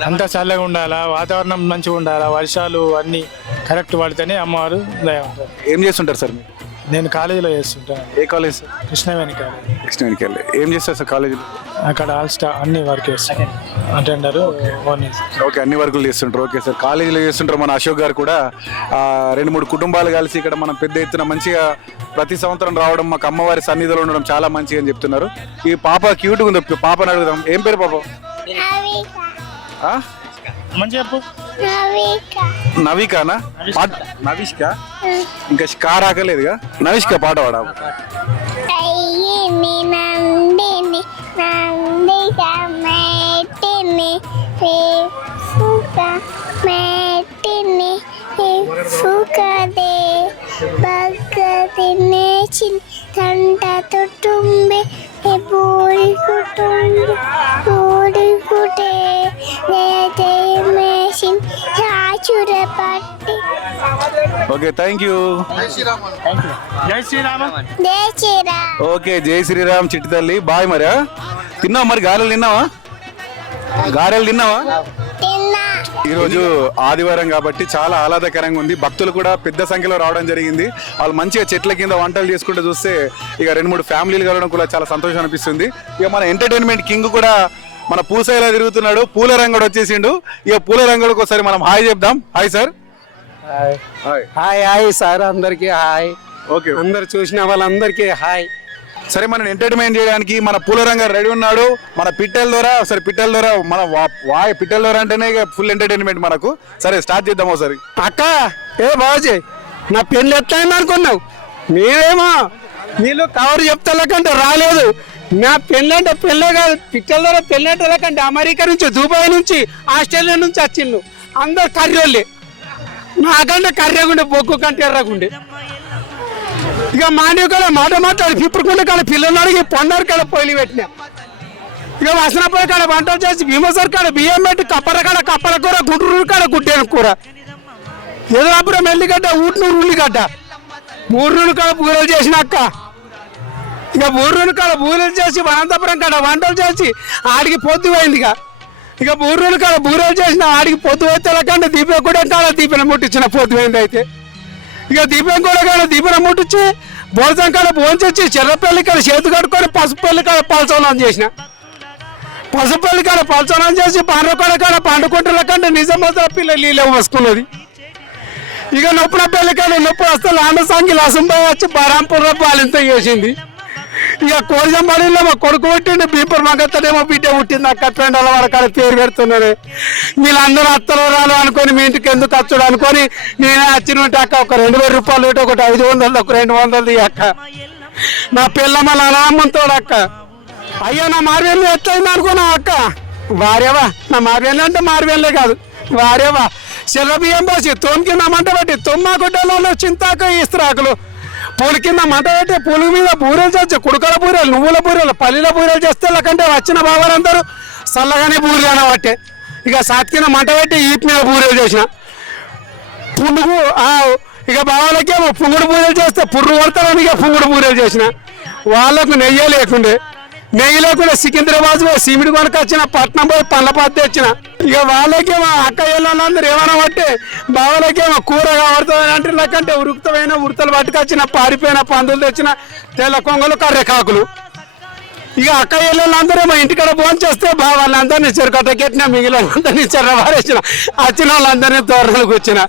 అంతా చల్లగా ఉండాలా, వాతావరణం మంచిగా ఉండాలా, వర్షాలు అన్నీ కరెక్ట్ పడితేనే అమ్మవారు దయ ఉంటారు. ఏం చేస్తుంటారు సార్ మీరు? నేను కాలేజీలో చేస్తుంటాను. ఏ college sir? Krishnaveni college. Krishnaveni college. ఏం చేస్తారు సార్ కాలేజీలో? అక్కడ ఆల్ స్టాఫ్ అన్ని వర్క్ చేస్తాను. అటెండర్. ఓకే, అన్ని వర్కులు చేస్తుంటారు. ఓకే సార్, కాలేజీలో చేస్తుంటారు. మన అశోక్ గారు కూడా 2-3 కుటుంబాలు కలిసి ఇక్కడ మనం పెద్ద ఎత్తున మంచిగా ప్రతి సంవత్సరం రావడం, మాకు అమ్మవారి సన్నిధిలో ఉండడం చాలా మంచిగా అని చెప్తున్నారు. ఈ పాప క్యూట్గా ఉంది. పాపని అడుగుదాం. ఏం పేరు పాప? మంచిగా చెప్పు. నవికానా? నవిష్కా? ఇంకా స్కార్ ఆకలేదుగా. నవిష్కా పాట పాడా. Okay, thank you. జై శ్రీరామ్. ఓకే, జై శ్రీరామ్ చిట్టి తల్లి. బాయ్. మరి తిన్నావా? మరి గారెలు తిన్నావా? ఈరోజు ఆదివారం కాబట్టి చాలా ఆహ్లాదకరంగా ఉంది. భక్తులు కూడా పెద్ద సంఖ్యలో రావడం జరిగింది. వాళ్ళు మంచిగా చెట్ల కింద వంటలు చేసుకుంటూ చూస్తే ఇక 2-3 ఫ్యామిలీలు కలవడం కూడా చాలా సంతోషం అనిపిస్తుంది. ఇక మన ఎంటర్టైన్మెంట్ కింగ్ కూడా మన పూసైలా తిరుగుతున్నాడు. పూల రంగుడు వచ్చేసిండు. ఇక పూల రంగుడికి ఒకసారి మనం హాయ్ చెప్దాం. Hi sir. హాయ్ సార్, అందరికి హాయ్. ఓకే, అందరు చూసిన వాళ్ళందరికీ హాయ్. సరే, మనం ఎంటర్టైన్మెంట్ చేయడానికి మన పూలరంగ రెడీ ఉన్నాడు. మన పిట్టల ద్వారా ఒకసారి మన పిట్టల ద్వారా అంటేనే ఫుల్ ఎంటర్టైన్మెంట్ మనకు. సరే, స్టార్ట్ చేద్దాం ఒకసారి. అక్క, ఏ బాబుజీ, నా పెళ్ళి ఎట్లయింది అనుకున్నావు? మీరేమో వీళ్ళు కవర్ చెప్తాకంటే రాలేదు. నా పెళ్ళంటే పెళ్ళే కాదు, పిట్టల ద్వారా పెళ్ళంటే అమెరికా నుంచి, దుబాయ్ నుంచి, ఆస్ట్రేలియా నుంచి వచ్చిండు. అందరు కర్రోళ్ళే. నాకంటే కర్రెగుండే, బొగ్గు కంటే ఎర్రగుండే. ఇక మానవ కాడ మాట మాట్లాడి ఇప్పుడు కాడ పిల్లలు అడిగి పొండారు కాడ పొయ్యిలు పెట్టినా. ఇక వసనపల్లి కాడ వంటలు చేసి భీమసర్ కాడ బియ్యం పెట్టి కప్పర కాడ కప్పల కూర, గుంటూరు కాడ గుడ్డేను కూర, ఎదురాపురం ఎల్లిగడ్డ, ఊట్నూరు ఉల్లిగడ్డ, 3 రోజులు కాడ పూరలు చేసిన అక్క. ఇక 3 రోజులు కాడ పూరలు చేసి అనంతపురం కాడ వంటలు చేసి ఆడికి పొద్దు పోయింది. ఇక 3 రోజులు కాడ బూరలు చేసిన ఆడికి పొద్దు పోతే దీపం కూడా కాడ దీపన ముట్టించిన పొద్దు పోయింది. అయితే ఇక దీపం కూడా కాడ దీపన ముట్టించి భోజనం కాడ భోంచి చెర్రపల్లి కాడ చేతు కట్టుకొని పసుపల్లి కాడ పలచోనం చేసిన. పసుపల్లి కాడ పలచోనం చేసి పండ్రకొండ కాడ పండుకుంటున్న కంటే నిజామాబాద్ పిల్లలు నీళ్ళే వస్తున్నది. ఇక నొప్పుల కాడ నొప్పి వస్తే లాండ సంఖ్యలు అసంభవం వచ్చి బరాంపూర్లో పాలింత చేసింది. ఇక కోరిజంబాడిలో మా కొడుకు పుట్టిండు, బీపర్ మగత్తడేమో బిడ్డ పుట్టింది. అక్క పెండల వాడకాడ పేరు పెడుతున్నాడు. వీళ్ళందరూ అత్తలు రాలు అనుకొని మీ ఇంటికి ఎందుకు వచ్చాడు అనుకొని నేనే వచ్చినట్టు అక్క ఒక 2000 రూపాయలు ఇటు ఒకటి 500, ఒక 200 అక్క. నా పిల్లమ్మ అనామంతోడు అక్క. అయ్యో, నా మార్వేళ్ళు ఎట్లయింది అనుకున్నావు అక్క? వారేవా, నా మార్వేళ్ళు అంటే మార్వేళ్ళే కాదు, వారేవా చెర్ర బియ్యం పోసి తొమ్మికి నా మంట పట్టి తొమ్మ గుడ్డలలో చింతాకు ఇస్త్రాకులు పూల కింద మంట పెట్టి పూల మీద బూరెలు చేస్తే కుడుకల బూరెలు, నువ్వుల బూరెలు, పల్లీల బూరెలు చేస్తే లేకంటే వచ్చిన బాబాలందరూ చల్లగానే బూరెలు అనబట్టే. ఇక సాతి కింద మంట పెట్టి ఈపు మీద బూరెలు చేసిన పుండుకు ఇక బాబాలకేమో పుంగుడు బూరెలు చేస్తే పుర్రు కొడతారని ఇక పుంగుడు బూరెలు చేసిన. వాళ్ళకు నెయ్యి లేకుండా సికింద్రాబాద్ పోయి సిమిడి కొనుకొచ్చిన, పట్నం పోయి పండ్లపాత తెచ్చిన. ఇక వాళ్ళకేమో అక్క ఇళ్ళందరూ ఏమన్నా బట్టి బావలకేమో కూర కావడుతుంది అంటే లేకంటే ఉరుకుతమైన ఉడతలు పట్టుకొచ్చిన, పారిపోయిన పందులు తెచ్చిన, తెల్ల కొంగలు, కర్రెకాకులు. ఇక అక్క ఇళ్ళందరూ మా ఇంటికాడ భోజనం చేస్తే వాళ్ళందరినీ చెరుకట్టకెట్టిన, మిగిలిన అందరినీ చెర్రవారేసిన, వచ్చిన వాళ్ళందరినీ తోరణాలు కూర్చిన.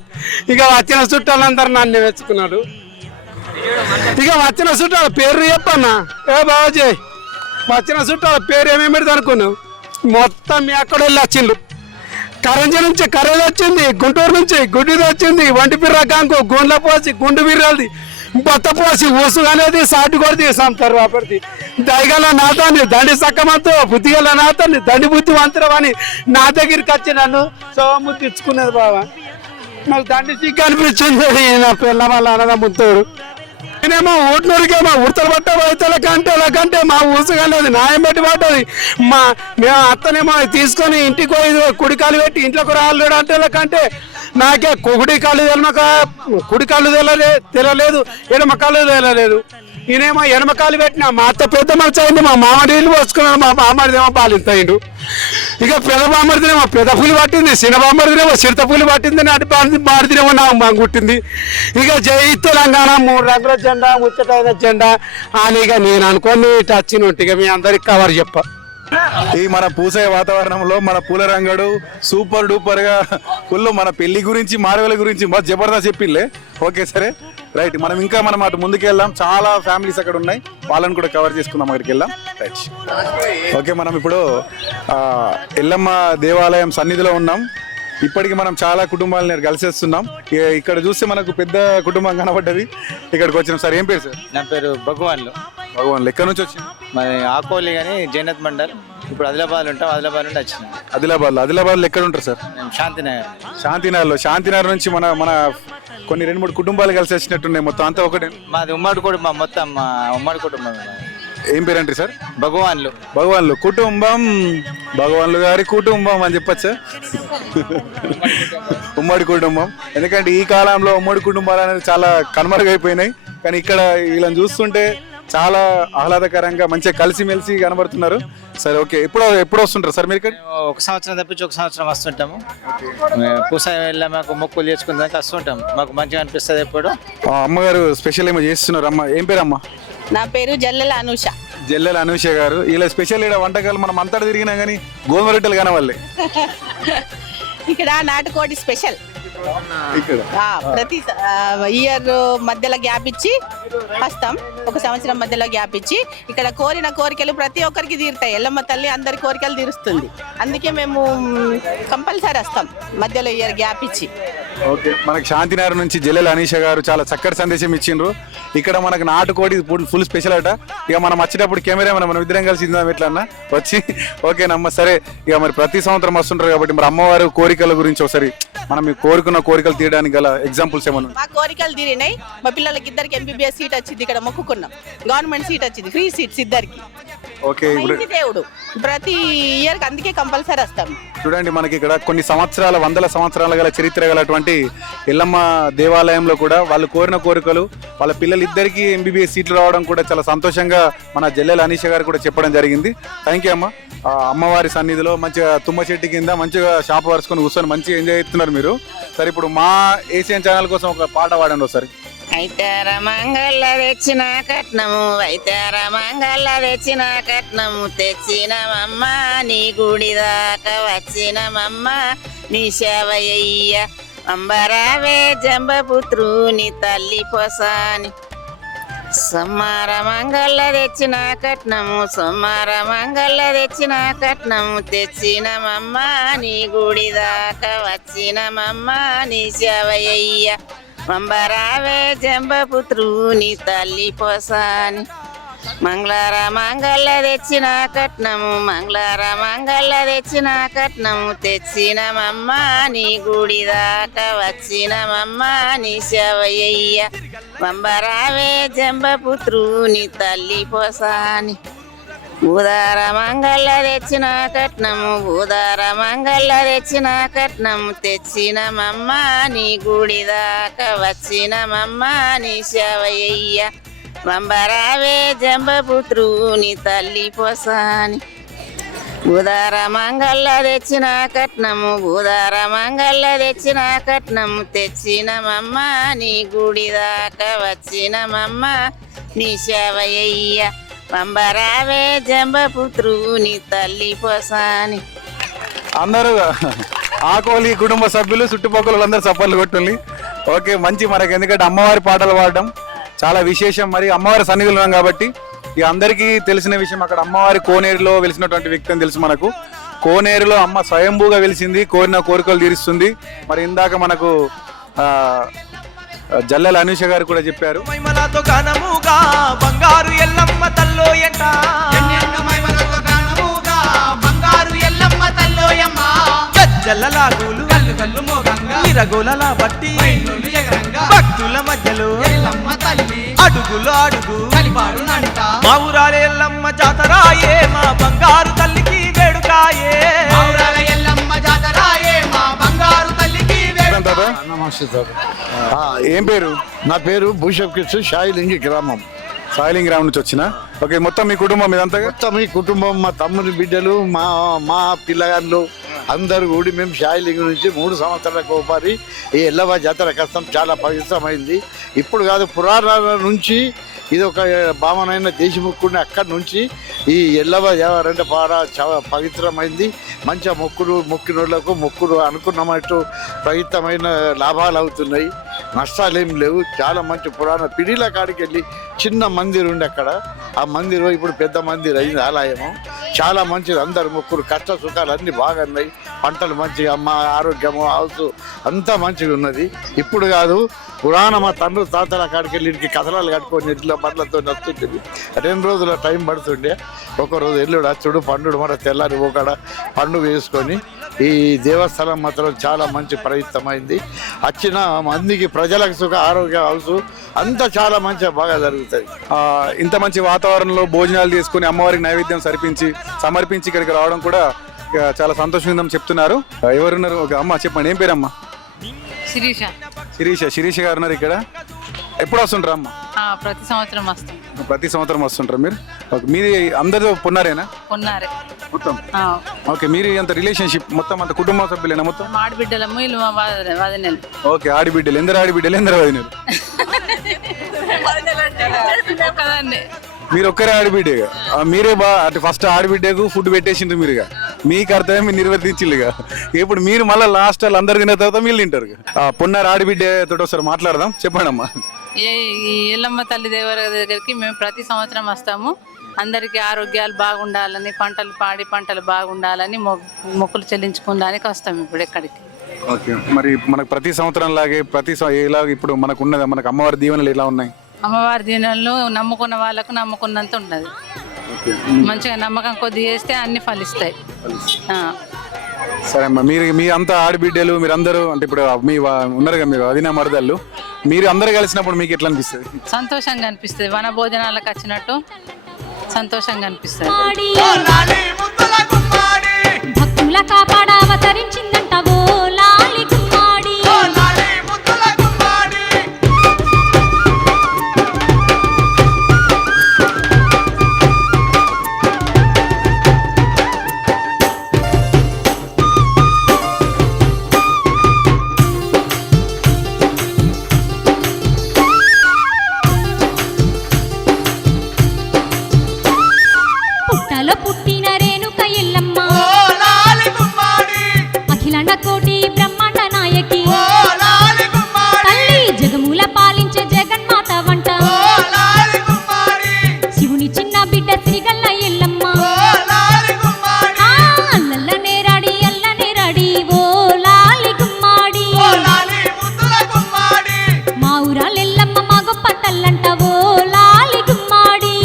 ఇక వచ్చిన చుట్టాలందరూ నన్ను మెచ్చుకున్నాడు. ఇక వచ్చిన చుట్టాల పేరు చెప్పన్నా. బాబాజీ వచ్చిన చుట్టాల పేరు ఏమేమి పెడతా అనుకున్నావు? మొత్తం మీ అక్కడ వెళ్ళి వచ్చిండు. కరంజీ నుంచి కర్రేది వచ్చింది, గుంటూరు నుంచి గుడ్డిది వచ్చింది, వంటిపిర్ర గాంకు గుండ్ల పోసి గుండు బిర్రలది, బొత్త పోసి ఊసు అనేది సాటి కొడిది సంతారు వాపడిది, దయగల నాతాన్ని దండి సక్కమంతో బుద్ధిగల నాతాన్ని దండి బుద్ధి వంతరం అని నా దగ్గరికి వచ్చి నన్ను సోముద్ది ఇచ్చుకున్నది బాబా. నాకు దండి సిగ్గు అనిపించింది నా పిల్ల వాళ్ళ అన్నదమ్ముతోడు. నేనేమో ఊట్నూరికేమో ఉడతలు పట్ట వైతలకంటే మా ఊసుగలేదు నాయం పెట్టి పట్టది. మేము అత్తనేమో తీసుకొని ఇంటికి పోయి కుడికాలు పెట్టి ఇంట్లోకి రాలేడు అంటే లేకంటే నాకే కుడి కాళ్ళు తెలలేదు, ఎడమ కాళ్ళు తెలలేదు. నేనేమో ఎనమకాలు పెట్టినా. మా అత్త పెద్ద మనసు అయింది, మా మామ నీళ్ళు పోసుకున్నాడు, మా బామ్మడిదేమో పాలింతయిండు. ఇక పెద్ద బామ్మడిదేమో పెద్ద పులి పట్టింది, చిన్న బామ్మడిదేమో చిరుత పులి పట్టింది, నాటి బాడిదేమో నాకు మాంగుట్టింది. ఇక జై తెలంగాణ 3 రంగుల జెండా, ముచ్చటైన జెండా అని ఇక నేను అనుకోని వచ్చినట్టు ఇక మీ అందరికి కవర్ చెప్ప. ఈ మన పూసే వాతావరణంలో మన పూల రంగడు సూపర్ డూపర్ గా ఫుల్ మన పెళ్లి గురించి, మారవేల గురించి జబర్దస్త్ చెప్పిల్లే. ఓకే సరే రైట్, మనం ఇంకా మనం అటు ముందుకు వెళ్దాం. చాలా ఫ్యామిలీస్ అక్కడ ఉన్నాయి, వాళ్ళని కూడా కవర్ చేసుకుందాం. అక్కడికి వెళ్దాం. రైట్ ఓకే, మనం ఇప్పుడు ఎల్లమ్మ దేవాలయం సన్నిధిలో ఉన్నాం. ఇప్పటికి మనం చాలా కుటుంబాలను కలిసేస్తున్నాం. ఇక్కడ చూస్తే మనకు పెద్ద కుటుంబం కనబడ్డది. ఇక్కడికి వచ్చినాం. సార్ ఏం పేరు సార్? నా పేరు భగవాన్లు. ఎక్కడి నుంచి వచ్చింది? మరి ఆకోలి కానీ జైనత్ మండల్. ఇప్పుడు ఆదిలాబాద్ ఉంటాం, ఆదిలాబాద్ నుండి వచ్చిన. ఆదిలాబాద్లో ఎక్కడ ఉంటారు సార్? శాంతినగర్. శాంతినగర్ నుంచి మన కొన్ని 2-3 కుటుంబాలు కలిసి వచ్చినట్టున్నాయి. మొత్తం అంతా ఒకటే? మాది ఉమ్మడి కుటుంబం, మొత్తం ఉమ్మడి కుటుంబం. ఏం పేరండి సార్? భగవాన్లు కుటుంబం, భగవాన్లు గారి కుటుంబం అని చెప్పచ్చా? ఉమ్మడి కుటుంబం. ఎందుకంటే ఈ కాలంలో ఉమ్మడి కుటుంబాలు అనేది చాలా కనుమరుగైపోయినాయి. కానీ ఇక్కడ వీళ్ళని చూస్తుంటే చాలా ఆహ్లాదకరంగా మంచిగా కలిసిమెలిసి కనబడుతున్నారు. సరే ఓకే, ఎప్పుడు వస్తుంటారు సార్ మీరు ఇక్కడ? 1 సంవత్సరం తప్పించి 1 సంవత్సరం వస్తుంటాము. పూస వెళ్ళా మాకు మొక్కులు చేసుకున్నాక వస్తుంటాం. మాకు మంచిగా అనిపిస్తుంది. ఎప్పుడు అమ్మగారు స్పెషల్ ఏమో చేస్తున్నారు. అమ్మ ఏం పేరు? అమ్మ నా పేరు జల్లెల అనూష గారు. ఇలా స్పెషల్ ఇక్కడ వంటకాలు మనం అంతటా తిరిగినా కానీ గోధుమ రొట్టెలు కనవాళ్ళే. ఇక్కడ నాటుకోడి స్పెషల్. ప్రతి ఇయర్ మధ్యలో గ్యాప్ ఇచ్చి వస్తాం. 1 సంవత్సరం మధ్యలో గ్యాప్ ఇచ్చి ఇక్కడ కోరిన కోరికలు ప్రతి ఒక్కరికి తీరుతాయి. ఎల్లమ్మ తల్లి అందరి కోరికలు తీరుస్తుంది. అందుకే మేము కంపల్సరీ వస్తాం మధ్యలో ఇయర్ గ్యాప్ ఇచ్చి. ఓకే, మనకి శాంతినగర్ నుంచి జల్లెల అనీష గారు చాలా చక్కటి సందేశం ఇచ్చిండ్రు. ఇక్కడ మనకు నాటుకోడి ఫుల్ స్పెషల్ అట. ఇక మనం వచ్చేటప్పుడు కెమెరా మనం ఇద్దరం కలిసి ఇద్దాం ఎట్లన్నా వచ్చి. ఓకేనమ్మ సరే. ఇక మరి ప్రతి సంవత్సరం వస్తుంటారు కాబట్టి మరి అమ్మవారు కోరికల గురించి ఒకసారి మనం కోరుకున్న కోరికలు తీయడానికి గల ఎగ్జాంపుల్స్ ఏమన్నా? మా కోరికలు తీరినాయి. మా పిల్లలకి ఇద్దరికి MBBS సీట్ వచ్చింది. ఇక్కడ మొక్కుకున్నాం. గవర్నమెంట్ సీట్ వచ్చింది, ఫ్రీ సీట్స్ ఇద్దరికి. ఓకే, దేవుడు ప్రతి ఇయర్ అందుకే కంపల్సరీ వస్తాం. చూడండి మనకి ఇక్కడ కొన్ని వందల సంవత్సరాల గల చరిత్ర గలటువంటి ఎల్లమ్మ దేవాలయంలో కూడా వాళ్ళు కోరిన కోరికలు, వాళ్ళ పిల్లలిద్దరికీ MBBS సీట్లు రావడం కూడా చాలా సంతోషంగా మన జల్లెల అనీష గారు కూడా చెప్పడం జరిగింది. థ్యాంక్ యూ అమ్మ. అమ్మవారి సన్నిధిలో మంచిగా తుమ్మ చెట్టు కింద మంచిగా షాప్ వరుసుకొని కూర్చొని మంచిగా ఎంజాయ్ చేస్తున్నారు మీరు. సరే ఇప్పుడు మా ఏషియన్ ఛానల్ కోసం ఒక పాట పాడండి ఒకసారి. వైతార మంగళ తెచ్చిన కట్నము, వైతార మంగళ తెచ్చిన కట్నము, తెచ్చినమమ్మ నీ గుడి దాకా వచ్చినమమ్మ నీ సేవయ్య, అంబరావే జంబపుత్రుని తల్లి పొసాని. సమ్మార మంగళ తెచ్చిన కట్నము, సమ్మార మంగళ తెచ్చిన కట్నము, తెచ్చినమమ్మ నీ గుడి దాకా వచ్చినమమ్మ నీ సేవయ్య, అంబరావే జంబపుత్రుని తల్లి పొసాని. మంగళార మంగళ తెచ్చిన కట్నము మంగళార మంగళ తెచ్చిన కట్నము తెచ్చినమమ్మ నీ గుడి దాకా వచ్చినమమ్మ నీ శవయ్య వంబరావే జంబపుత్రు నీ తల్లి పోసాని ఊదార మంగళ తెచ్చిన కట్నము ఊదార మంగళ తెచ్చిన కట్నము తెచ్చినమమ్మ నీ గుడి దాకా వచ్చినమమ్మ నీ శవయ్య వంబరావే జంబపుత్రు నీ తల్లి పోసాని ఊదార మంగళ తెచ్చిన కట్నము ఊదార మంగళ తెచ్చిన కట్నము తెచ్చినమమ్మ నీ గుడి దాకా వచ్చినమమ్మ నీ శవయ్య వంబరావే జంబపుత్రు నీ తల్లి పోసాని. అందరూ ఆకోలి కుటుంబ సభ్యులు చుట్టుపక్కల వాళ్ళందరూ చప్పట్లు కొట్టుంది. ఓకే, మంచి మనకి ఎందుకంటే అమ్మవారి పాటలు పాడడం చాలా విశేషం. మరి అమ్మవారి సన్నిధిలో ఉన్నాం కాబట్టి ఇక అందరికీ తెలిసిన విషయం, అక్కడ అమ్మవారి కోనేరులో వెలిసినటువంటి వ్యక్తి అని తెలుసు మనకు. కోనేరులో అమ్మ స్వయంభూగా వెలిసింది, కోరిన కోరికలు తీరుస్తుంది. మరి ఇందాక మనకు జల్లెల అనూష గారు కూడా చెప్పారు. మైమలతో ఘనముగా బంగారు ఎల్లమ్మ తల్లో ఎంట బంగారు ఎల్లమ్మ తల్లోయమ్మ గజ్జలలాగులు కల్లు కల్లు మోగంగా మిరగోలల బట్టి భక్తుల మధ్యలో ఎల్లమ్మ తల్లి అడుగులు అడుగు కలిపాడునంట మా ఊరాల ఎల్లమ్మ జాతరాయే మా బంగారు తల్లికి వేడుకాయే మా ఊరాల ఎల్లమ్మ జాతరాయే మా బంగారు తల్లికి నమస్తే సార్. ఏం పేరు? నా పేరు భూషప్ కృష్ణ, షాయిలింగి గ్రామం. సాయిలింగ్ గ్రామం నుంచి వచ్చిన. ఓకే, మొత్తం మీ కుటుంబం ఇదంతా? మొత్తం మీ కుటుంబం, మా తమ్ముని బిడ్డలు, మా పిల్లగాళ్ళు అందరూ కూడి మేము షాయిలింగ్ నుంచి 3 సంవత్సరాలకు ఒకసారి ఈ ఎల్లవ జాతర కష్టం చాలా పవిత్రమైంది. ఇప్పుడు కాదు, పురాణాల నుంచి ఇది ఒక భావనైన దేశముక్కుని అక్కడి నుంచి ఈ ఎల్లవ దేవారంటే చాలా పవిత్రమైంది. మంచిగా మొక్కినోళ్లకు మొక్కుడు అనుకున్నట్టు పవిత్రమైన లాభాలు అవుతున్నాయి, నష్టాలేం లేవు. చాలా మంచి పురాణ పిడిల కాడికి వెళ్ళి చిన్న మందిర్ ఉండి అక్కడ ఆ మందిరం ఇప్పుడు పెద్ద మందిర్ అయింది, ఆలయము. చాలా మంచిది, అందరు మొక్కులు కష్ట సుఖాలు అన్నీ బాగున్నాయి. పంటలు మంచిగా, అమ్మ ఆరోగ్యము, హౌస్ అంతా మంచిగా ఉన్నది. ఇప్పుడు కాదు, పురాణ మా తండ్రి తాతల కాడికి వెళ్ళి ఇంటికి కథలాలు కట్టుకొని ఇట్లా బండ్లతో నచ్చుతుంది. 2 రోజుల టైం పడుతుండే. ఒకరోజు ఎల్లుడు అచ్చుడు పండుడు మన తెల్లారి ఒకడ పండుగ వేసుకొని ఈ దేవస్థానం మాత్రం చాలా మంచి ప్రయుక్తమైంది. వచ్చిన మందికి ప్రజలకు సుఖ ఆరోగ్య హౌస్ అంతా చాలా మంచిగా బాగా జరుగుతుంది. ఇంత మంచి వాతావరణంలో భోజనాలు చేసుకుని అమ్మవారికి నైవేద్యం సమర్పించి ఇక్కడికి రావడం కూడా చాలా సంతోషంగా చెప్తున్నారు. ఎవరున్నారు? ఒక అమ్మ చెప్పండి, ఏం పేరమ్మా? శిరీష గారు ఉన్నారు ఇక్కడ. ఎప్పుడు వస్తుంటారా అమ్మ? ప్రతి సంవత్సరం వస్తాం. ప్రతి సంవత్సరం వస్తుంటారు మీరు? మీది అందరితో పున్నారేనా? మొత్తం ఓకే. మీరు అంత రిలేషన్షిప్ మొత్తం అంత కుటుంబ సభ్యులేనా మొత్తం? ఆడబిడ్డలము వీళ్ళు వదినలు. ఓకే, ఆడబిడ్డలు. ఎందరు ఆడబిడ్డలు, ఎందరు వదినలు? మీరు ఒక్కరే ఆడబిడ్డగా? మీరే అటు ఫస్ట్ ఆడబిడ్డకు ఫుడ్ పెట్టేసిండ్రు మీరుగా, మీ కర్తవ్యం మీరు నిర్వర్తించిల్లుగా. ఇప్పుడు మీరు మళ్ళీ లాస్ట్ వాళ్ళు అందరు తిన్న తర్వాత మీరు తింటారు. పొన్నారు ఆడబిడ్డ తోటి ఒకసారి మాట్లాడదాం. చెప్పండి అమ్మా. ఈ ఎల్లమ్మ తల్లి దేవర దగ్గరికి మేము ప్రతి సంవత్సరం వస్తాము. అందరికీ ఆరోగ్యాలు బాగుండాలని, పంటలు బాగుండాలని మొక్కులు చెల్లించుకోవడానికి వస్తాం ఇప్పుడు ఎక్కడికి. ఓకే, మరి మనకు ప్రతి సంవత్సరం లాగే ఇలా ఇప్పుడు మనకు ఉన్నదా, మనకు అమ్మవారి దీవెనలు ఎలా ఉన్నాయి? అమ్మవారి దీవెనలు నమ్ముకున్న వాళ్ళకు నమ్ముకున్నంత ఉన్నది. మంచిగా నమ్మకం కొద్ది చేస్తే అన్ని ఫలిస్తాయి. సరే అమ్మా, మీ అంతా ఆడబిడ్డలు మీరందరూ అంటే ఇప్పుడు మీ ఉన్నారు కదా, మీరు అదినా మరదళ్ళు, మీరు అందరు కలిసినప్పుడు మీకు ఎట్లా అనిపిస్తుంది? సంతోషంగా అనిపిస్తుంది. వన భోజనాలకు వచ్చినట్టు సంతోషంగా అనిపిస్తుంది. భక్తుల కాపాడ అవతరించిందంటవో లాలి గుమ్మాడి. పుట్టలో పుట్టిన రేణుక ఎల్లమ్మ, అఖిలాండ కోటి బ్రహ్మాండ నాయకి, తల్లి జగమూల పాలించే జగన్మాత వంట, శివుని చిన్న బిడ్డ శ్రీగల్ల ఎల్లమ్మ, అల్లల్ల నేరాడి ఓ లాలి గుమ్మాడి. మా ఊరాలెల్లమ్మ మా గొప్ప తల్లంట ఓ లాలి గుమ్మాడి.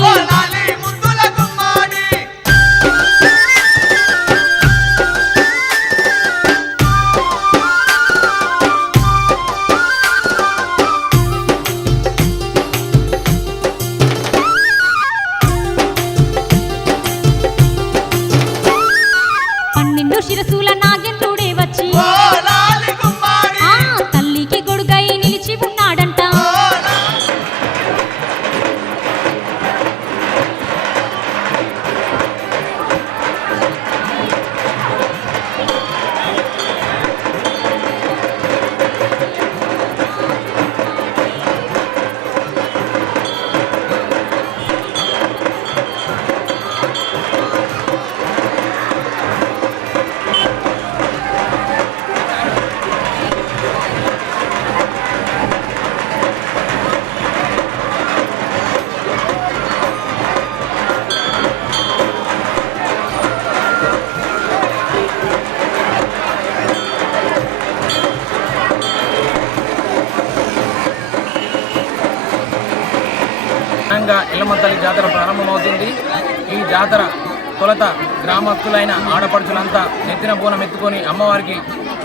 జాతర ప్రారంభమవుతుంది. ఈ జాతర తొలత గ్రామస్తులైన ఆడపడుచులంతా నెత్తిన బోనం ఎత్తుకొని అమ్మవారికి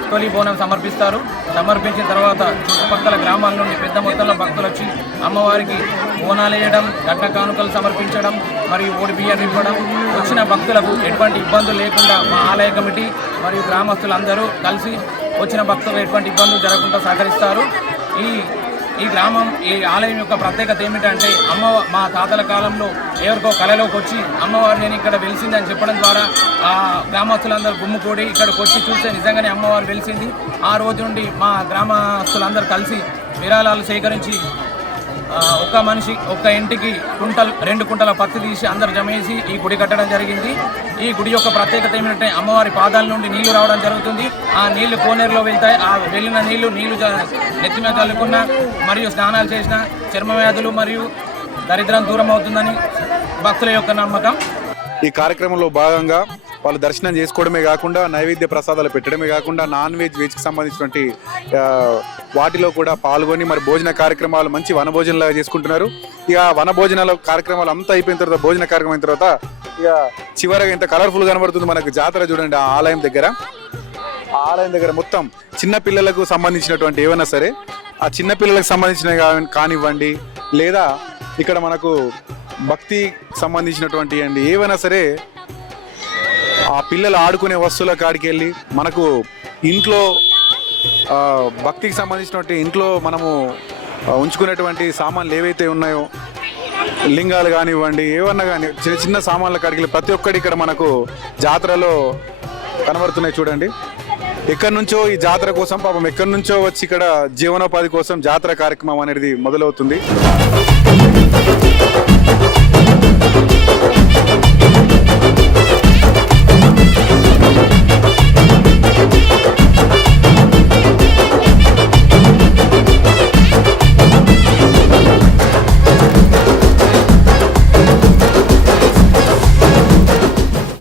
తొలి బోనం సమర్పిస్తారు. సమర్పించిన తర్వాత చుట్టుపక్కల గ్రామాల నుండి పెద్ద మొత్తంలో భక్తులు వచ్చి అమ్మవారికి బోనాలు వేయడం, గడ్డ కానుకలు సమర్పించడం మరియు ఓడి బియ్యం ఇవ్వడం, వచ్చిన భక్తులకు ఎటువంటి ఇబ్బందులు లేకుండా మా ఆలయ కమిటీ మరియు గ్రామస్తులందరూ కలిసి వచ్చిన భక్తులకు ఎటువంటి ఇబ్బందులు జరగకుండా సహకరిస్తారు. ఈ గ్రామం, ఈ ఆలయం యొక్క ప్రత్యేకత ఏమిటంటే మా తాతల కాలంలో ఎవరికో కళలోకి వచ్చి అమ్మవారు నేను ఇక్కడ వెలిసిందని చెప్పడం ద్వారా ఆ గ్రామస్తులందరూ గుమ్ముకూడి ఇక్కడికి వచ్చి చూస్తే నిజంగానే అమ్మవారు వెలిసింది. ఆ రోజు నుండి మా గ్రామస్తులందరూ కలిసి విరాళాలు సేకరించి ఒక్క మనిషి ఒక్క ఇంటికి 2 కుంటల పత్తి తీసి అందరు జమేసి ఈ గుడి కట్టడం జరిగింది. ఈ గుడి యొక్క ప్రత్యేకత ఏమిటంటే అమ్మవారి పాదాల నుండి నీళ్లు రావడం జరుగుతుంది. ఆ నీళ్లు కోనేరులో వెళ్తాయి. ఆ వెళ్ళిన నీళ్లు నెత్తి మీద చల్లుకున్న మరియు స్నానాలు చేసిన చర్మ వ్యాధులు మరియు దరిద్రం దూరం అవుతుందని భక్తుల యొక్క నమ్మకం. ఈ కార్యక్రమంలో భాగంగా వాళ్ళు దర్శనం చేసుకోవడమే కాకుండా నైవేద్య ప్రసాదాలు పెట్టడమే కాకుండా నాన్ వెజ్కి సంబంధించినటువంటి వాటిలో కూడా పాల్గొని మరి భోజన కార్యక్రమాలు మంచి వనభోజనలాగా చేసుకుంటున్నారు. ఇక వనభోజనాల కార్యక్రమాలు అంతా అయిపోయిన తర్వాత భోజన కార్యక్రమం అయిన తర్వాత ఇక చివరిగా ఇంత కలర్ఫుల్ కనబడుతుంది మనకు జాతర. చూడండి ఆ ఆలయం దగ్గర మొత్తం చిన్న పిల్లలకు సంబంధించినటువంటి ఏమైనా సరే ఆ చిన్న పిల్లలకు సంబంధించిన కానివ్వండి లేదా ఇక్కడ మనకు భక్తి సంబంధించినటువంటి అండి ఏవైనా సరే ఆ పిల్లలు ఆడుకునే వస్తువుల కాడికి వెళ్ళి మనకు ఇంట్లో భక్తికి సంబంధించినటువంటి ఇంట్లో మనము ఉంచుకునేటువంటి సామాన్లు ఏవైతే ఉన్నాయో లింగాలు కానివ్వండి ఏమన్నా కానీ చిన్న చిన్న సామాన్ల కాడికి వెళ్ళి ప్రతి ఒక్కటి ఇక్కడ మనకు జాతరలో కనబడుతున్నాయి. చూడండి ఎక్కడి నుంచో ఈ జాతర కోసం పాపం ఎక్కడి నుంచో వచ్చి ఇక్కడ జీవనోపాధి కోసం జాతర కార్యక్రమం అనేది మొదలవుతుంది.